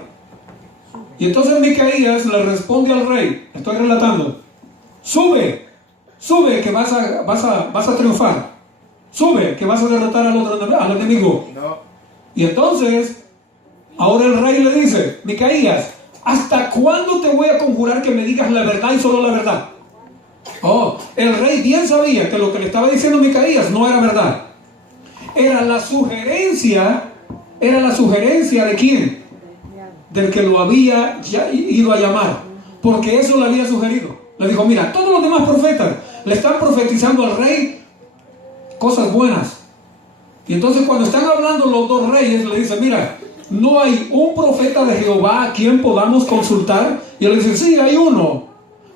Y entonces Micaías le responde al rey, estoy relatando: sube, sube que vas a triunfar. Sube que vas a derrotar al enemigo. No. Y entonces, ahora el rey le dice: Micaías, ¿hasta cuándo te voy a conjurar que me digas la verdad y solo la verdad? Oh, el rey bien sabía que lo que le estaba diciendo Micaías no era verdad. Era la sugerencia de quién? Del que lo había ido a llamar. Porque eso le había sugerido. Le dijo: mira, todos los demás profetas le están profetizando al rey cosas buenas. Y entonces cuando están hablando los dos reyes, le dicen: mira, ¿no hay un profeta de Jehová a quien podamos consultar? Y él le dice: sí, hay uno.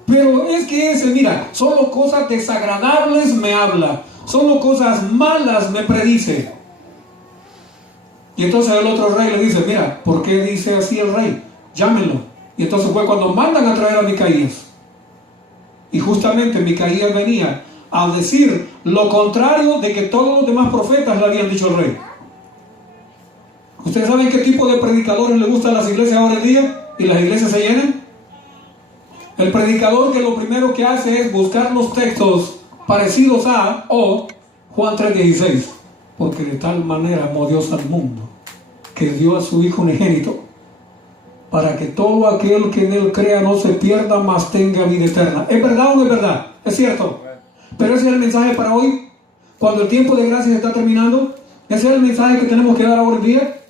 Pero es que ese, mira, solo cosas desagradables me habla. Solo cosas malas me predice. Y entonces el otro rey le dice: mira, ¿por qué dice así el rey? Llámenlo. Y entonces fue cuando mandan a traer a Micaías. Y justamente Micaías venía a decir lo contrario de que todos los demás profetas le habían dicho al rey. ¿Ustedes saben qué tipo de predicadores le gustan a las iglesias ahora en día? ¿Y las iglesias se llenan? El predicador que lo primero que hace es buscar los textos parecidos a o Juan 3:16. Porque de tal manera amó Dios al mundo, que dio a su Hijo unigénito, para que todo aquel que en él crea no se pierda, mas tenga vida eterna. ¿Es verdad o no es verdad? Es cierto. Pero ese es el mensaje para hoy, cuando el tiempo de gracia está terminando. Ese es el mensaje que tenemos que dar ahora en día.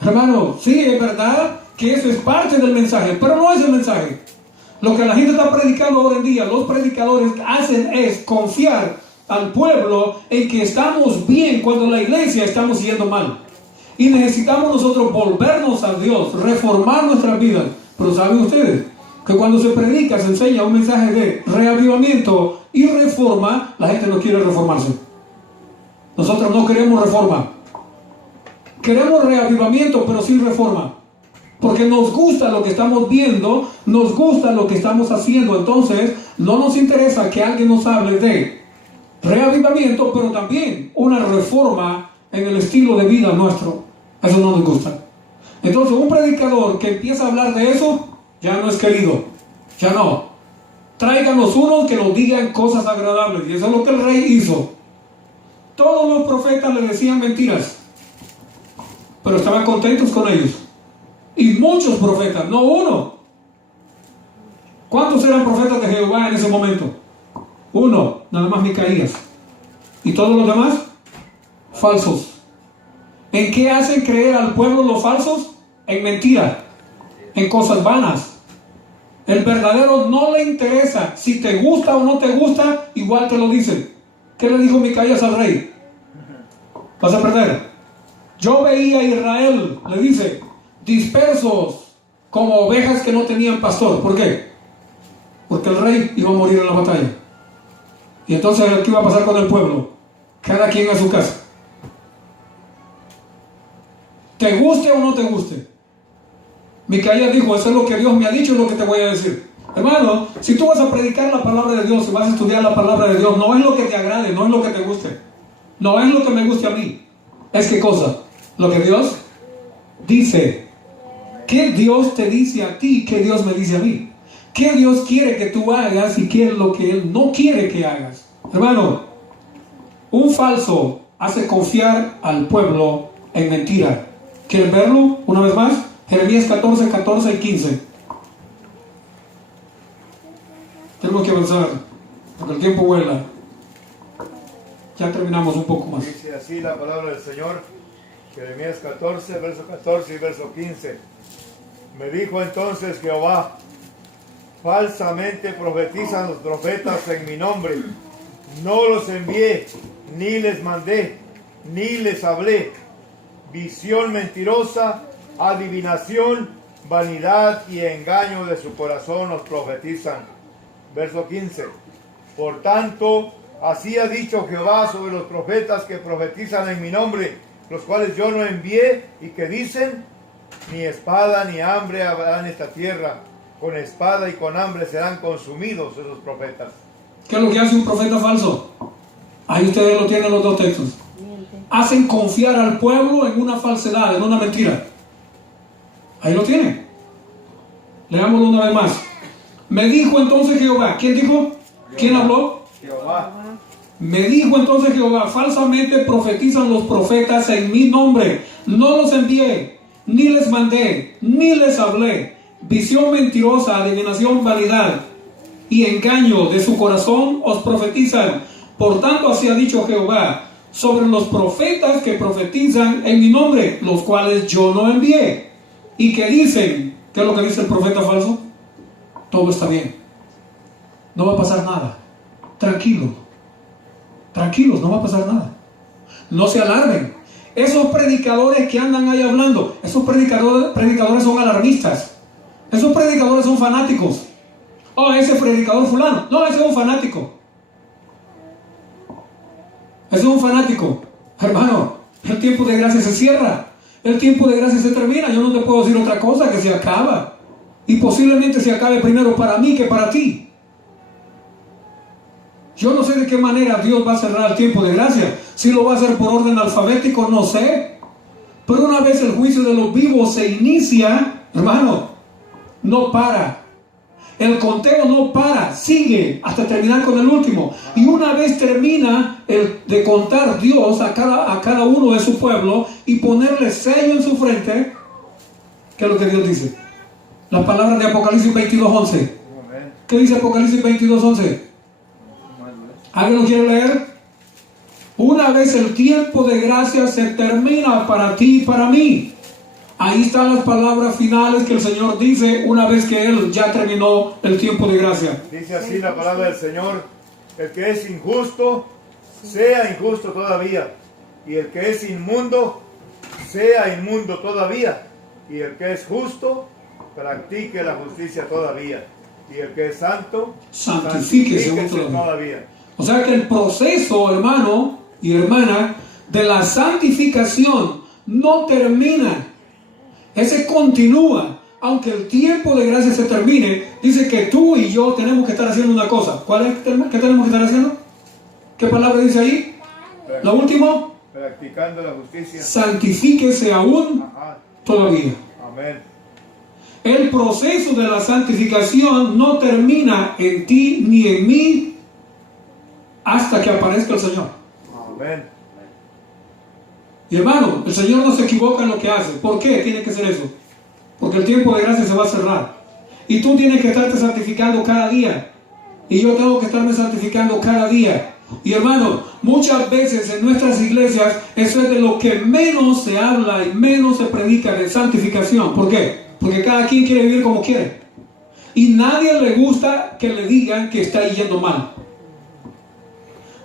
Hermano, sí, es verdad que eso es parte del mensaje, pero no es el mensaje. Lo que la gente está predicando ahora en día, los predicadores hacen es confiar al pueblo en que estamos bien cuando la iglesia estamos yendo mal. Y necesitamos nosotros volvernos a Dios, reformar nuestras vidas. Pero ¿saben ustedes que cuando se predica, se enseña un mensaje de reavivamiento y reforma, la gente no quiere reformarse? Nosotros no queremos reforma. Queremos reavivamiento, pero sin reforma. Porque nos gusta lo que estamos viendo, nos gusta lo que estamos haciendo. Entonces, no nos interesa que alguien nos hable de reavivamiento, pero también una reforma en el estilo de vida nuestro. Eso no nos gusta. Entonces, un predicador que empieza a hablar de eso, ya no es querido. Ya no. Tráiganos unos que nos digan cosas agradables. Y eso es lo que el rey hizo. Todos los profetas le decían mentiras, pero estaban contentos con ellos. Y muchos profetas, no uno. ¿Cuántos eran profetas de Jehová en ese momento? Uno, nada más Micaías. ¿Y todos los demás? Falsos. ¿En qué hacen creer al pueblo los falsos? En mentira, en cosas vanas. El verdadero no le interesa. Si te gusta o no te gusta, igual te lo dicen. ¿Qué le dijo Micaías al rey? Vas a perder. Yo veía a Israel, le dice, dispersos como ovejas que no tenían pastor. ¿Por qué? Porque el rey iba a morir en la batalla. Y entonces, ¿qué iba a pasar con el pueblo? Cada quien a su casa. ¿Te guste o no te guste? Micaías dijo: eso es lo que Dios me ha dicho y lo que te voy a decir. Hermano, si tú vas a predicar la palabra de Dios, si vas a estudiar la palabra de Dios, no es lo que te agrade, no es lo que te guste, no es lo que me guste a mí. ¿Es qué cosa? Lo que Dios dice. ¿Qué Dios te dice a ti? ¿Qué Dios me dice a mí? ¿Qué Dios quiere que tú hagas y qué es lo que Él no quiere que hagas? Hermano, un falso hace confiar al pueblo en mentira. ¿Quieren verlo una vez más? Jeremías 14, 14 y 15. Tenemos que avanzar, porque el tiempo vuela. Ya terminamos un poco más. Dice así la palabra del Señor: Jeremías 14, verso 14 y verso 15. Me dijo entonces Jehová, falsamente profetizan los profetas en mi nombre. No los envié, ni les mandé, ni les hablé. Visión mentirosa, adivinación, vanidad y engaño de su corazón los profetizan. Verso 15. Por tanto, así ha dicho Jehová sobre los profetas que profetizan en mi nombre, los cuales yo no envié y que dicen, ni espada ni hambre habrá en esta tierra, con espada y con hambre serán consumidos esos profetas. ¿Qué es lo que hace un profeta falso? Ahí ustedes lo tienen los dos textos. Miente. Hacen confiar al pueblo en una falsedad, en una mentira. Ahí lo tienen. Leámoslo una vez más. Me dijo entonces Jehová. ¿Quién dijo? ¿Quién habló? Jehová. Me dijo entonces Jehová, falsamente profetizan los profetas en mi nombre. No los envié, ni les mandé, ni les hablé. Visión mentirosa, adivinación, vanidad y engaño de su corazón os profetizan. Por tanto, así ha dicho Jehová sobre los profetas que profetizan en mi nombre, los cuales yo no envié. Y que dicen, ¿qué es lo que dice el profeta falso? Todo está bien. No va a pasar nada. Tranquilos, no va a pasar nada. No se alarmen. Esos predicadores que andan ahí hablando, esos predicadores son alarmistas. Esos predicadores son fanáticos. Oh, ese predicador fulano. No, ese es un fanático. Ese es un fanático. Hermano, el tiempo de gracia se cierra. El tiempo de gracia se termina. Yo no te puedo decir otra cosa, que se acaba. Y posiblemente se acabe primero para mí que para ti. Yo no sé de qué manera Dios va a cerrar el tiempo de gracia. Si lo va a hacer por orden alfabético, no sé. Pero una vez el juicio de los vivos se inicia, hermano, no para. El conteo no para, sigue hasta terminar con el último. Y una vez termina de contar Dios a cada uno de su pueblo y ponerle sello en su frente, ¿qué es lo que Dios dice? Las palabras de Apocalipsis 22:11. ¿Qué dice Apocalipsis 22:11? ¿Alguien lo quiere leer? Una vez el tiempo de gracia se termina para ti y para mí. Ahí están las palabras finales que el Señor dice una vez que Él ya terminó el tiempo de gracia. Dice así la palabra del Señor: el que es injusto, sea injusto todavía. Y el que es inmundo, sea inmundo todavía. Y el que es justo, practique la justicia todavía. Y el que es santo, santifíquese todavía. O sea que el proceso, hermano y hermana, de la santificación no termina. Ese continúa. Aunque el tiempo de gracia se termine, dice que tú y yo tenemos que estar haciendo una cosa. ¿Cuál es? ¿Qué tenemos que estar haciendo? ¿Qué palabra dice ahí? Lo último. Practicando la justicia. Santifíquese aún todavía. Amén. El proceso de la santificación no termina en ti ni en mí hasta que aparezca el Señor. Amén. Y hermano, el Señor no se equivoca en lo que hace. ¿Por qué tiene que ser eso? Porque el tiempo de gracia se va a cerrar. Y tú tienes que estarte santificando cada día. Y yo tengo que estarme santificando cada día. Y hermano, muchas veces en nuestras iglesias eso es de lo que menos se habla y menos se predica, de santificación. ¿Por qué? Porque cada quien quiere vivir como quiere. Y nadie le gusta que le digan que está yendo mal.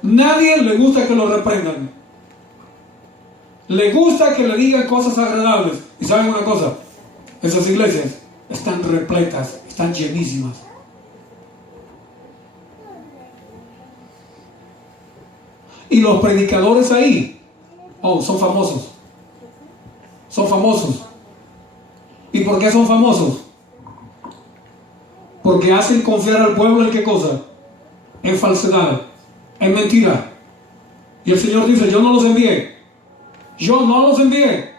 Nadie le gusta que lo reprendan. Le gusta que le digan cosas agradables. Y saben una cosa, esas iglesias están repletas, están llenísimas. Y los predicadores ahí, son famosos. Son famosos. ¿Y por qué son famosos? Porque hacen confiar al pueblo en qué cosa? En falsedad, en mentira. Y el Señor dice, yo no los envié. Yo no los envié.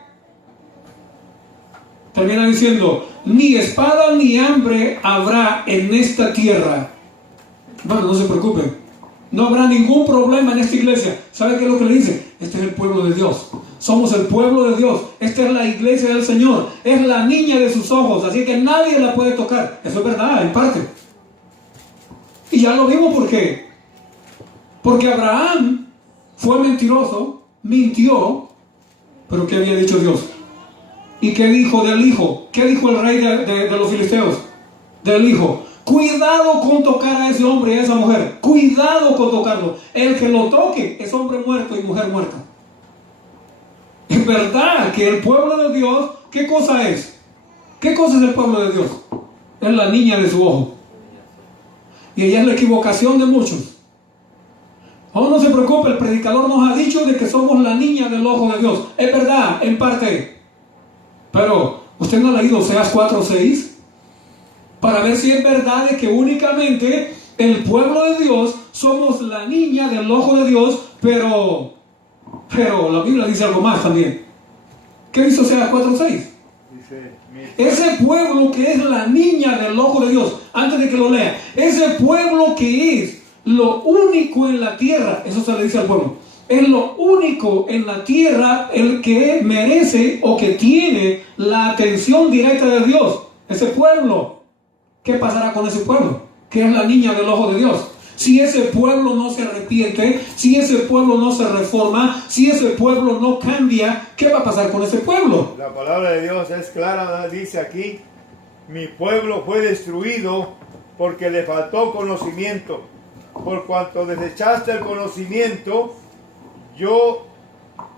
Termina diciendo, ni espada ni hambre habrá en esta tierra. Bueno, no se preocupen. No habrá ningún problema en esta iglesia. ¿Sabe qué es lo que le dice? Este es el pueblo de Dios. Somos el pueblo de Dios. Esta es la iglesia del Señor. Es la niña de sus ojos. Así que nadie la puede tocar. Eso es verdad, en parte. Y ya lo vimos por qué. Porque Abraham fue mentiroso, mintió, Pero ¿qué había dicho Dios? ¿Y qué dijo del hijo? ¿Qué dijo el rey de los filisteos? Del hijo. Cuidado con tocar a ese hombre y a esa mujer. Cuidado con tocarlo. El que lo toque es hombre muerto y mujer muerta. Es verdad que el pueblo de Dios, ¿qué cosa es? ¿Qué cosa es el pueblo de Dios? Es la niña de su ojo. Y ella es la equivocación de muchos. Oh, no se preocupe, el predicador nos ha dicho de que somos la niña del ojo de Dios. Es verdad, en parte. Pero, ¿usted no ha leído Oseas 4:6? Para ver si es verdad de que únicamente el pueblo de Dios somos la niña del ojo de Dios, pero la Biblia dice algo más también. ¿Qué dice Oseas 4:6? Ese pueblo que es la niña del ojo de Dios, antes de que lo lea, ese pueblo que es lo único en la tierra, eso se le dice al pueblo, es lo único en la tierra el que merece o que tiene la atención directa de Dios, ese pueblo. ¿Qué pasará con ese pueblo? Que es la niña del ojo de Dios. Si ese pueblo no se arrepiente, si ese pueblo no se reforma, si ese pueblo no cambia, ¿qué va a pasar con ese pueblo? La palabra de Dios es clara, dice aquí, mi pueblo fue destruido porque le faltó conocimiento. Por cuanto desechaste el conocimiento, yo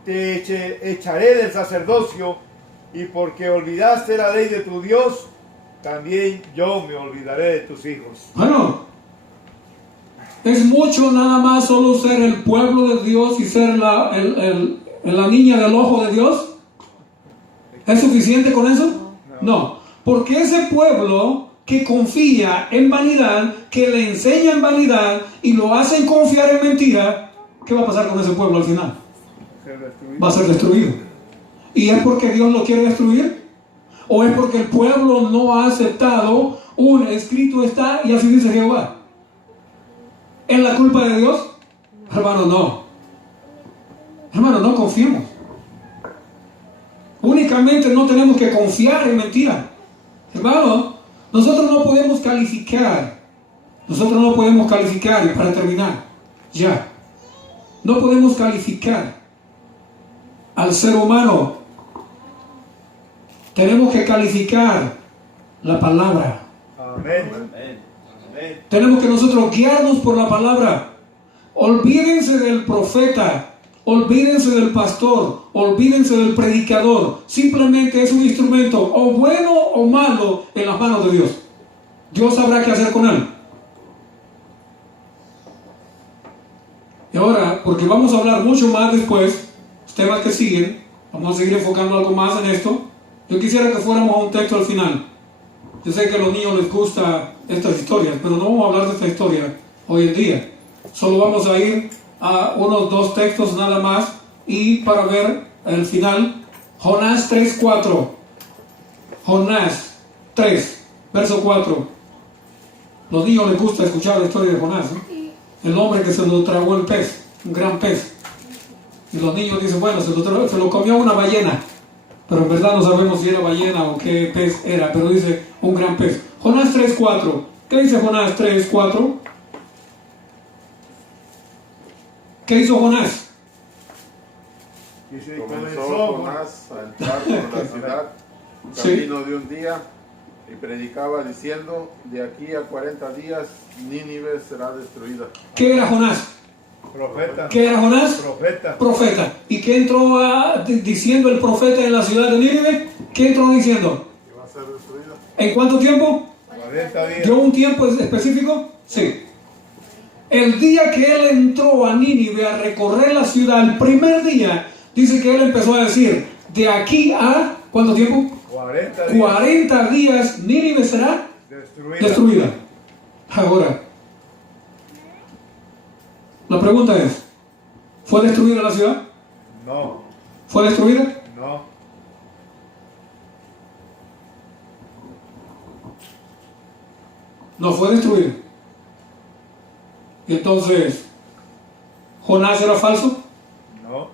te echaré del sacerdocio, y porque olvidaste la ley de tu Dios, también yo me olvidaré de tus hijos. Bueno, es mucho nada más solo ser el pueblo de Dios y ser la niña del ojo de Dios. ¿Es suficiente con eso? No, porque ese pueblo que confía en vanidad, que le enseña en vanidad y lo hacen confiar en mentira, ¿qué va a pasar con ese pueblo al final? Va a ser destruido. ¿Y es porque Dios lo quiere destruir? ¿O es porque el pueblo no ha aceptado un escrito está y así dice Jehová? ¿Es la culpa de Dios? Hermano, no. Hermano, no confiemos. Únicamente no tenemos que confiar en mentira. Hermano, nosotros no podemos calificar. Y para terminar, ya. No podemos calificar al ser humano. Tenemos que calificar la palabra. Amén. Amén. Tenemos que nosotros guiarnos por la palabra. Olvídense del profeta, olvídense del pastor, olvídense del predicador. Simplemente es un instrumento, o bueno o malo, en las manos de Dios. Dios sabrá qué hacer con él. Y ahora, porque vamos a hablar mucho más después, los temas que siguen, vamos a seguir enfocando algo más en esto. Yo quisiera que fuéramos a un texto al final. Yo sé que a los niños les gustan estas historias, pero no vamos a hablar de esta historia hoy en día. Solo vamos a ir a unos 2 textos nada más, y para ver el final, Jonás 3:4. Jonás 3, verso 4. Los niños les gusta escuchar la historia de Jonás, ¿eh? El hombre que se lo tragó el pez, un gran pez. Y los niños dicen, bueno, se lo comió una ballena. Pero en verdad no sabemos si era ballena o qué pez era, pero dice un gran pez. Jonás 3:4. ¿Qué dice Jonás 3:4? ¿Qué hizo Jonás? Dice, Comenzó Jonás a entrar por la ciudad, camino de un día, y predicaba diciendo, de aquí a 40 días Nínive será destruida. ¿Qué era Jonás? Profeta. ¿Qué era Jonás? Profeta. Profeta. ¿Y qué entró diciendo el profeta en la ciudad de Nínive? ¿Qué entró diciendo? Que va a ser destruida. ¿En cuánto tiempo? 40 días. ¿Dio un tiempo específico? Sí. El día que él entró a Nínive a recorrer la ciudad, el primer día, dice que él empezó a decir, de aquí a, ¿cuánto tiempo? 40 días. 40 días Nínive será destruida. Ahora, la pregunta es, ¿fue destruida la ciudad? No. ¿Fue destruida? No. No fue destruida. Entonces, ¿Jonás era falso? No.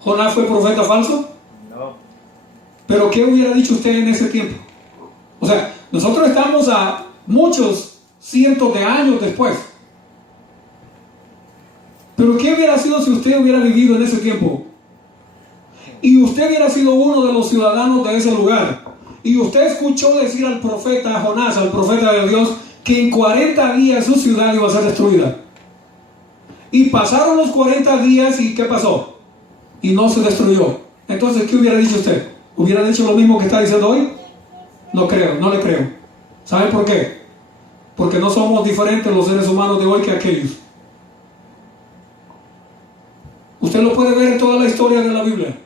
¿Jonás fue profeta falso? No. Pero ¿qué hubiera dicho usted en ese tiempo? O sea, nosotros estamos a muchos cientos de años después. Pero ¿qué hubiera sido si usted hubiera vivido en ese tiempo? y usted hubiera sido uno de los ciudadanos de ese lugar, y usted escuchó decir al profeta Jonás, al profeta de Dios, que en 40 días su ciudad iba a ser destruida. Y pasaron los 40 días y ¿qué pasó? Y no se destruyó. Entonces, ¿qué hubiera dicho usted? ¿Hubiera dicho lo mismo que está diciendo hoy? No creo, no le creo. ¿Sabe por qué? Porque no somos diferentes los seres humanos de hoy que aquellos. Usted lo puede ver en toda la historia de la Biblia.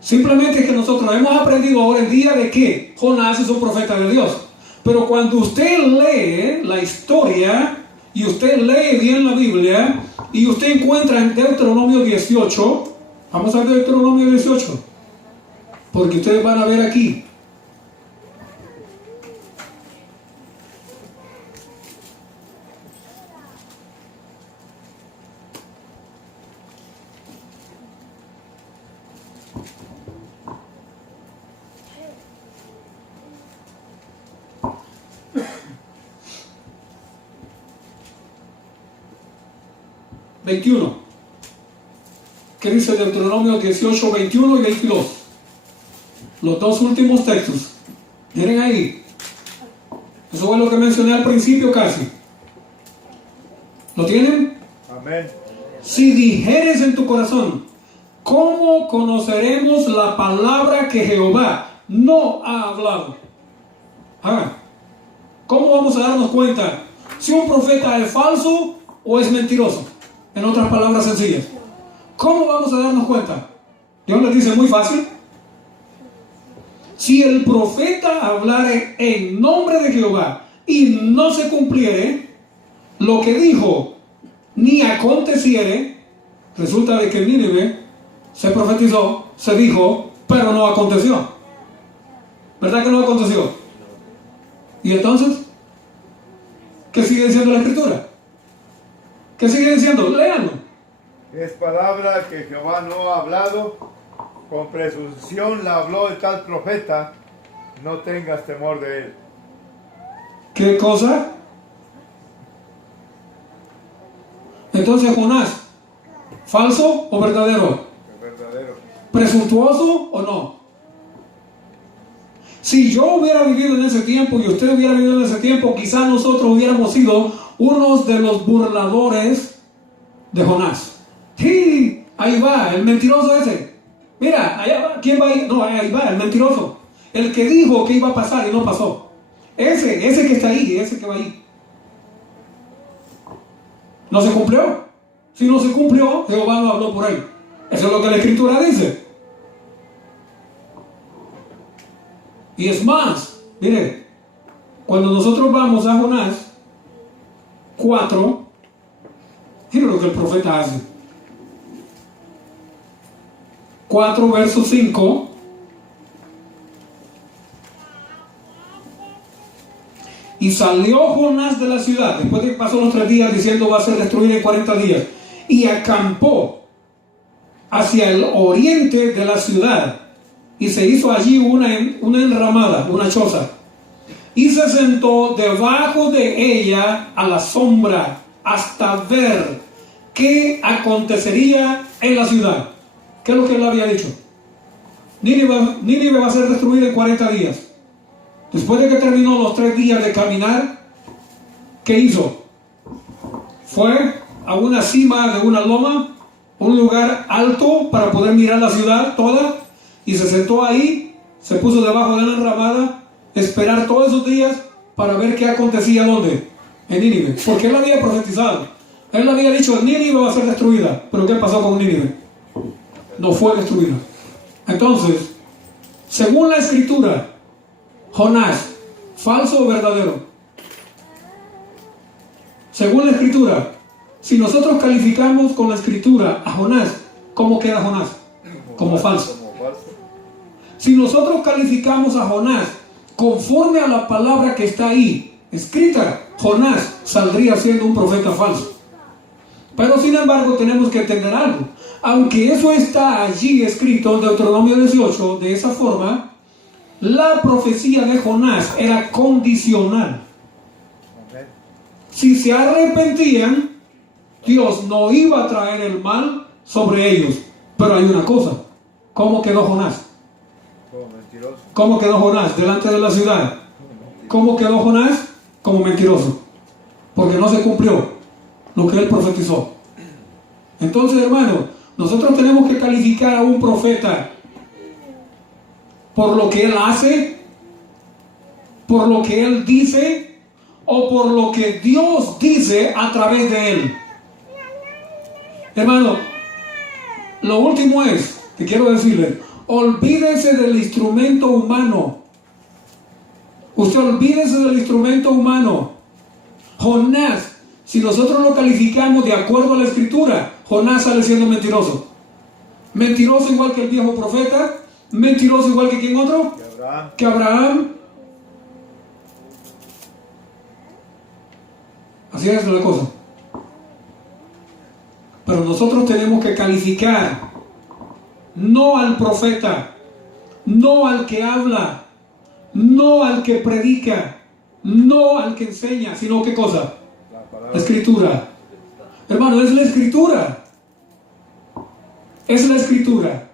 Simplemente que nosotros hemos aprendido ahora en día de que Jonás es un profeta de Dios. Pero cuando usted lee la historia y usted lee bien la Biblia y usted encuentra en Deuteronomio 18, vamos a Deuteronomio 18, porque ustedes van a ver aquí. ¿Qué dice Deuteronomio 18, 21 y 22? Los dos últimos textos. Miren ahí. Eso es lo que mencioné al principio casi. ¿Lo tienen? Amén. Si dijeres en tu corazón, ¿cómo conoceremos la palabra que Jehová no ha hablado? ¿Cómo vamos a darnos cuenta si un profeta es falso o es mentiroso? En otras palabras sencillas, ¿cómo vamos a darnos cuenta? Dios les dice muy fácil. Si el profeta hablare en nombre de Jehová y no se cumpliere lo que dijo, ni aconteciere, resulta de que en Nínive se profetizó, se dijo, pero no aconteció. ¿Verdad que no aconteció? ¿Y entonces? ¿Qué sigue diciendo la Escritura? ¿Qué sigue diciendo? Léanlo. Es palabra que Jehová no ha hablado, con presunción la habló el tal profeta, no tengas temor de él. ¿Qué cosa? Entonces Jonás, ¿falso o verdadero? Es verdadero. ¿Presuntuoso o no? Si yo hubiera vivido en ese tiempo y usted hubiera vivido en ese tiempo, quizás nosotros hubiéramos sido unos de los burladores de Jonás. Sí, ahí va, el mentiroso ese. Mira, allá va, ¿quién va ahí? No, ahí va, el mentiroso. El que dijo que iba a pasar y no pasó. Ese que está ahí, ese que va ahí. ¿No se cumplió? Si no se cumplió, Jehová no habló por él. Eso es lo que la Escritura dice. Y es más, mire, cuando nosotros vamos a Jonás 4, mire lo que el profeta hace. 4 verso 5. Y salió Jonás de la ciudad, después de que pasó los 3 días diciendo va a ser destruida en 40 días, y acampó hacia el oriente de la ciudad, y se hizo allí una enramada, una choza, y se sentó debajo de ella a la sombra hasta ver qué acontecería en la ciudad. ¿Qué es lo que él había dicho? Nínive va a ser destruida en 40 días. Después de que terminó los 3 días de caminar, ¿qué hizo? Fue a una cima de una loma, un lugar alto para poder mirar la ciudad toda, y se sentó ahí, se puso debajo de la enramada, esperar todos esos días para ver qué acontecía ¿dónde? En Nínive. Porque él había profetizado. Él había dicho, Nínive va a ser destruida. Pero ¿qué pasó con Nínive? No fue destruida. Entonces, según la Escritura, Jonás, ¿falso o verdadero? Según la Escritura, si nosotros calificamos con la Escritura a Jonás, ¿cómo queda Jonás? Como falso. Si nosotros calificamos a Jonás conforme a la palabra que está ahí escrita, Jonás saldría siendo un profeta falso. Pero sin embargo tenemos que entender algo. Aunque eso está allí escrito en Deuteronomio 18 de esa forma, la profecía de Jonás era condicional. Si se arrepentían, Dios no iba a traer el mal sobre ellos. Pero hay una cosa, ¿Cómo quedó Jonás? Como mentiroso. ¿Cómo quedó Jonás delante de la ciudad? ¿Cómo quedó Jonás? Como mentiroso. Porque no se cumplió lo que él profetizó. Entonces, hermano, nosotros tenemos que calificar a un profeta por lo que él hace, por lo que él dice, o por lo que Dios dice a través de él. Hermano, lo último es que quiero decirle, olvídese del instrumento humano. Usted olvídese del instrumento humano. Jonás, si nosotros lo calificamos de acuerdo a la escritura, Jonás sale siendo mentiroso. Mentiroso igual que el viejo profeta, mentiroso igual que quien otro, que Abraham. Así es la cosa. Pero nosotros tenemos que calificar no al profeta, no al que habla, no al que predica, no al que enseña, sino ¿qué cosa? La escritura. Hermano, es la escritura. Es la escritura.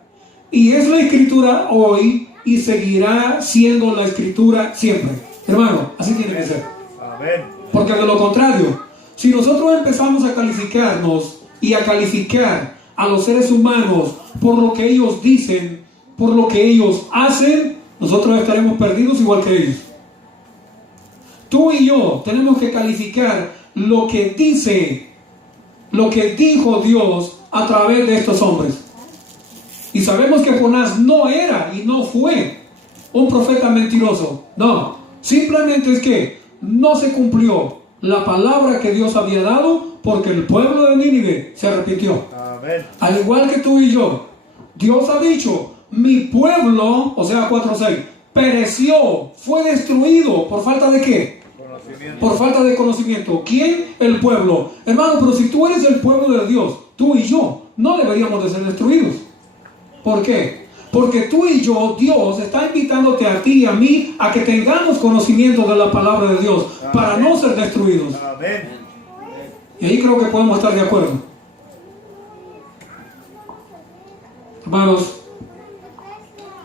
Y es la escritura hoy y seguirá siendo la escritura siempre. Hermano, así tiene que ser. Amén. Porque de lo contrario, si nosotros empezamos a calificarnos y a calificar a los seres humanos por lo que ellos dicen, por lo que ellos hacen, nosotros estaremos perdidos igual que ellos. Tú y yo tenemos que calificar lo que dice, lo que dijo Dios a través de estos hombres. Y sabemos que Jonás no era y no fue un profeta mentiroso. No, simplemente es que no se cumplió la palabra que Dios había dado porque el pueblo de Nínive se arrepintió. Amén. Al igual que tú y yo, Dios ha dicho, mi pueblo, o sea 4:6, pereció, fue destruido. ¿Por falta de qué? Conocimiento. Por falta de conocimiento. ¿Quién? El pueblo. Hermano, pero si tú eres el pueblo de Dios, tú y yo, no deberíamos de ser destruidos. ¿Por qué? Porque tú y yo, Dios está invitándote a ti y a mí a que tengamos conocimiento de la palabra de Dios. Amén. Para no ser destruidos. Amén. Y ahí creo que podemos estar de acuerdo. Hermanos,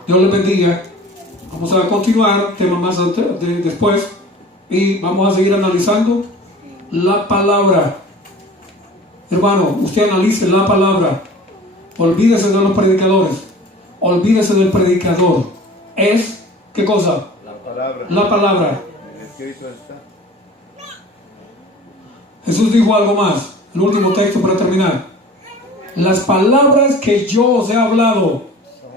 Dios les bendiga. Vamos a continuar, tema más después, y vamos a seguir analizando la palabra. Hermano, usted analice la palabra. Olvídese de los predicadores. Olvídese del predicador. Es, ¿qué cosa? La palabra. La palabra. Escrito está. Jesús dijo algo más. El último texto para terminar. Las palabras que yo os he hablado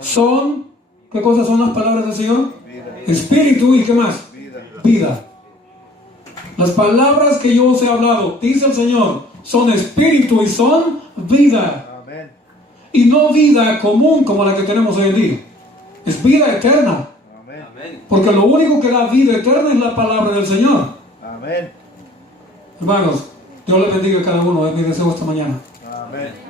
son, ¿qué cosas son las palabras del Señor? Vida. Espíritu y ¿qué más? Vida. Vida. Las palabras que yo os he hablado, dice el Señor, son espíritu y son vida. Amén. Y no vida común como la que tenemos hoy en día. Es vida eterna. Amén. Amén. Porque lo único que da vida eterna es la palabra del Señor. Amén. Hermanos, Dios les bendiga a cada uno. Es mi deseo esta mañana. Amén.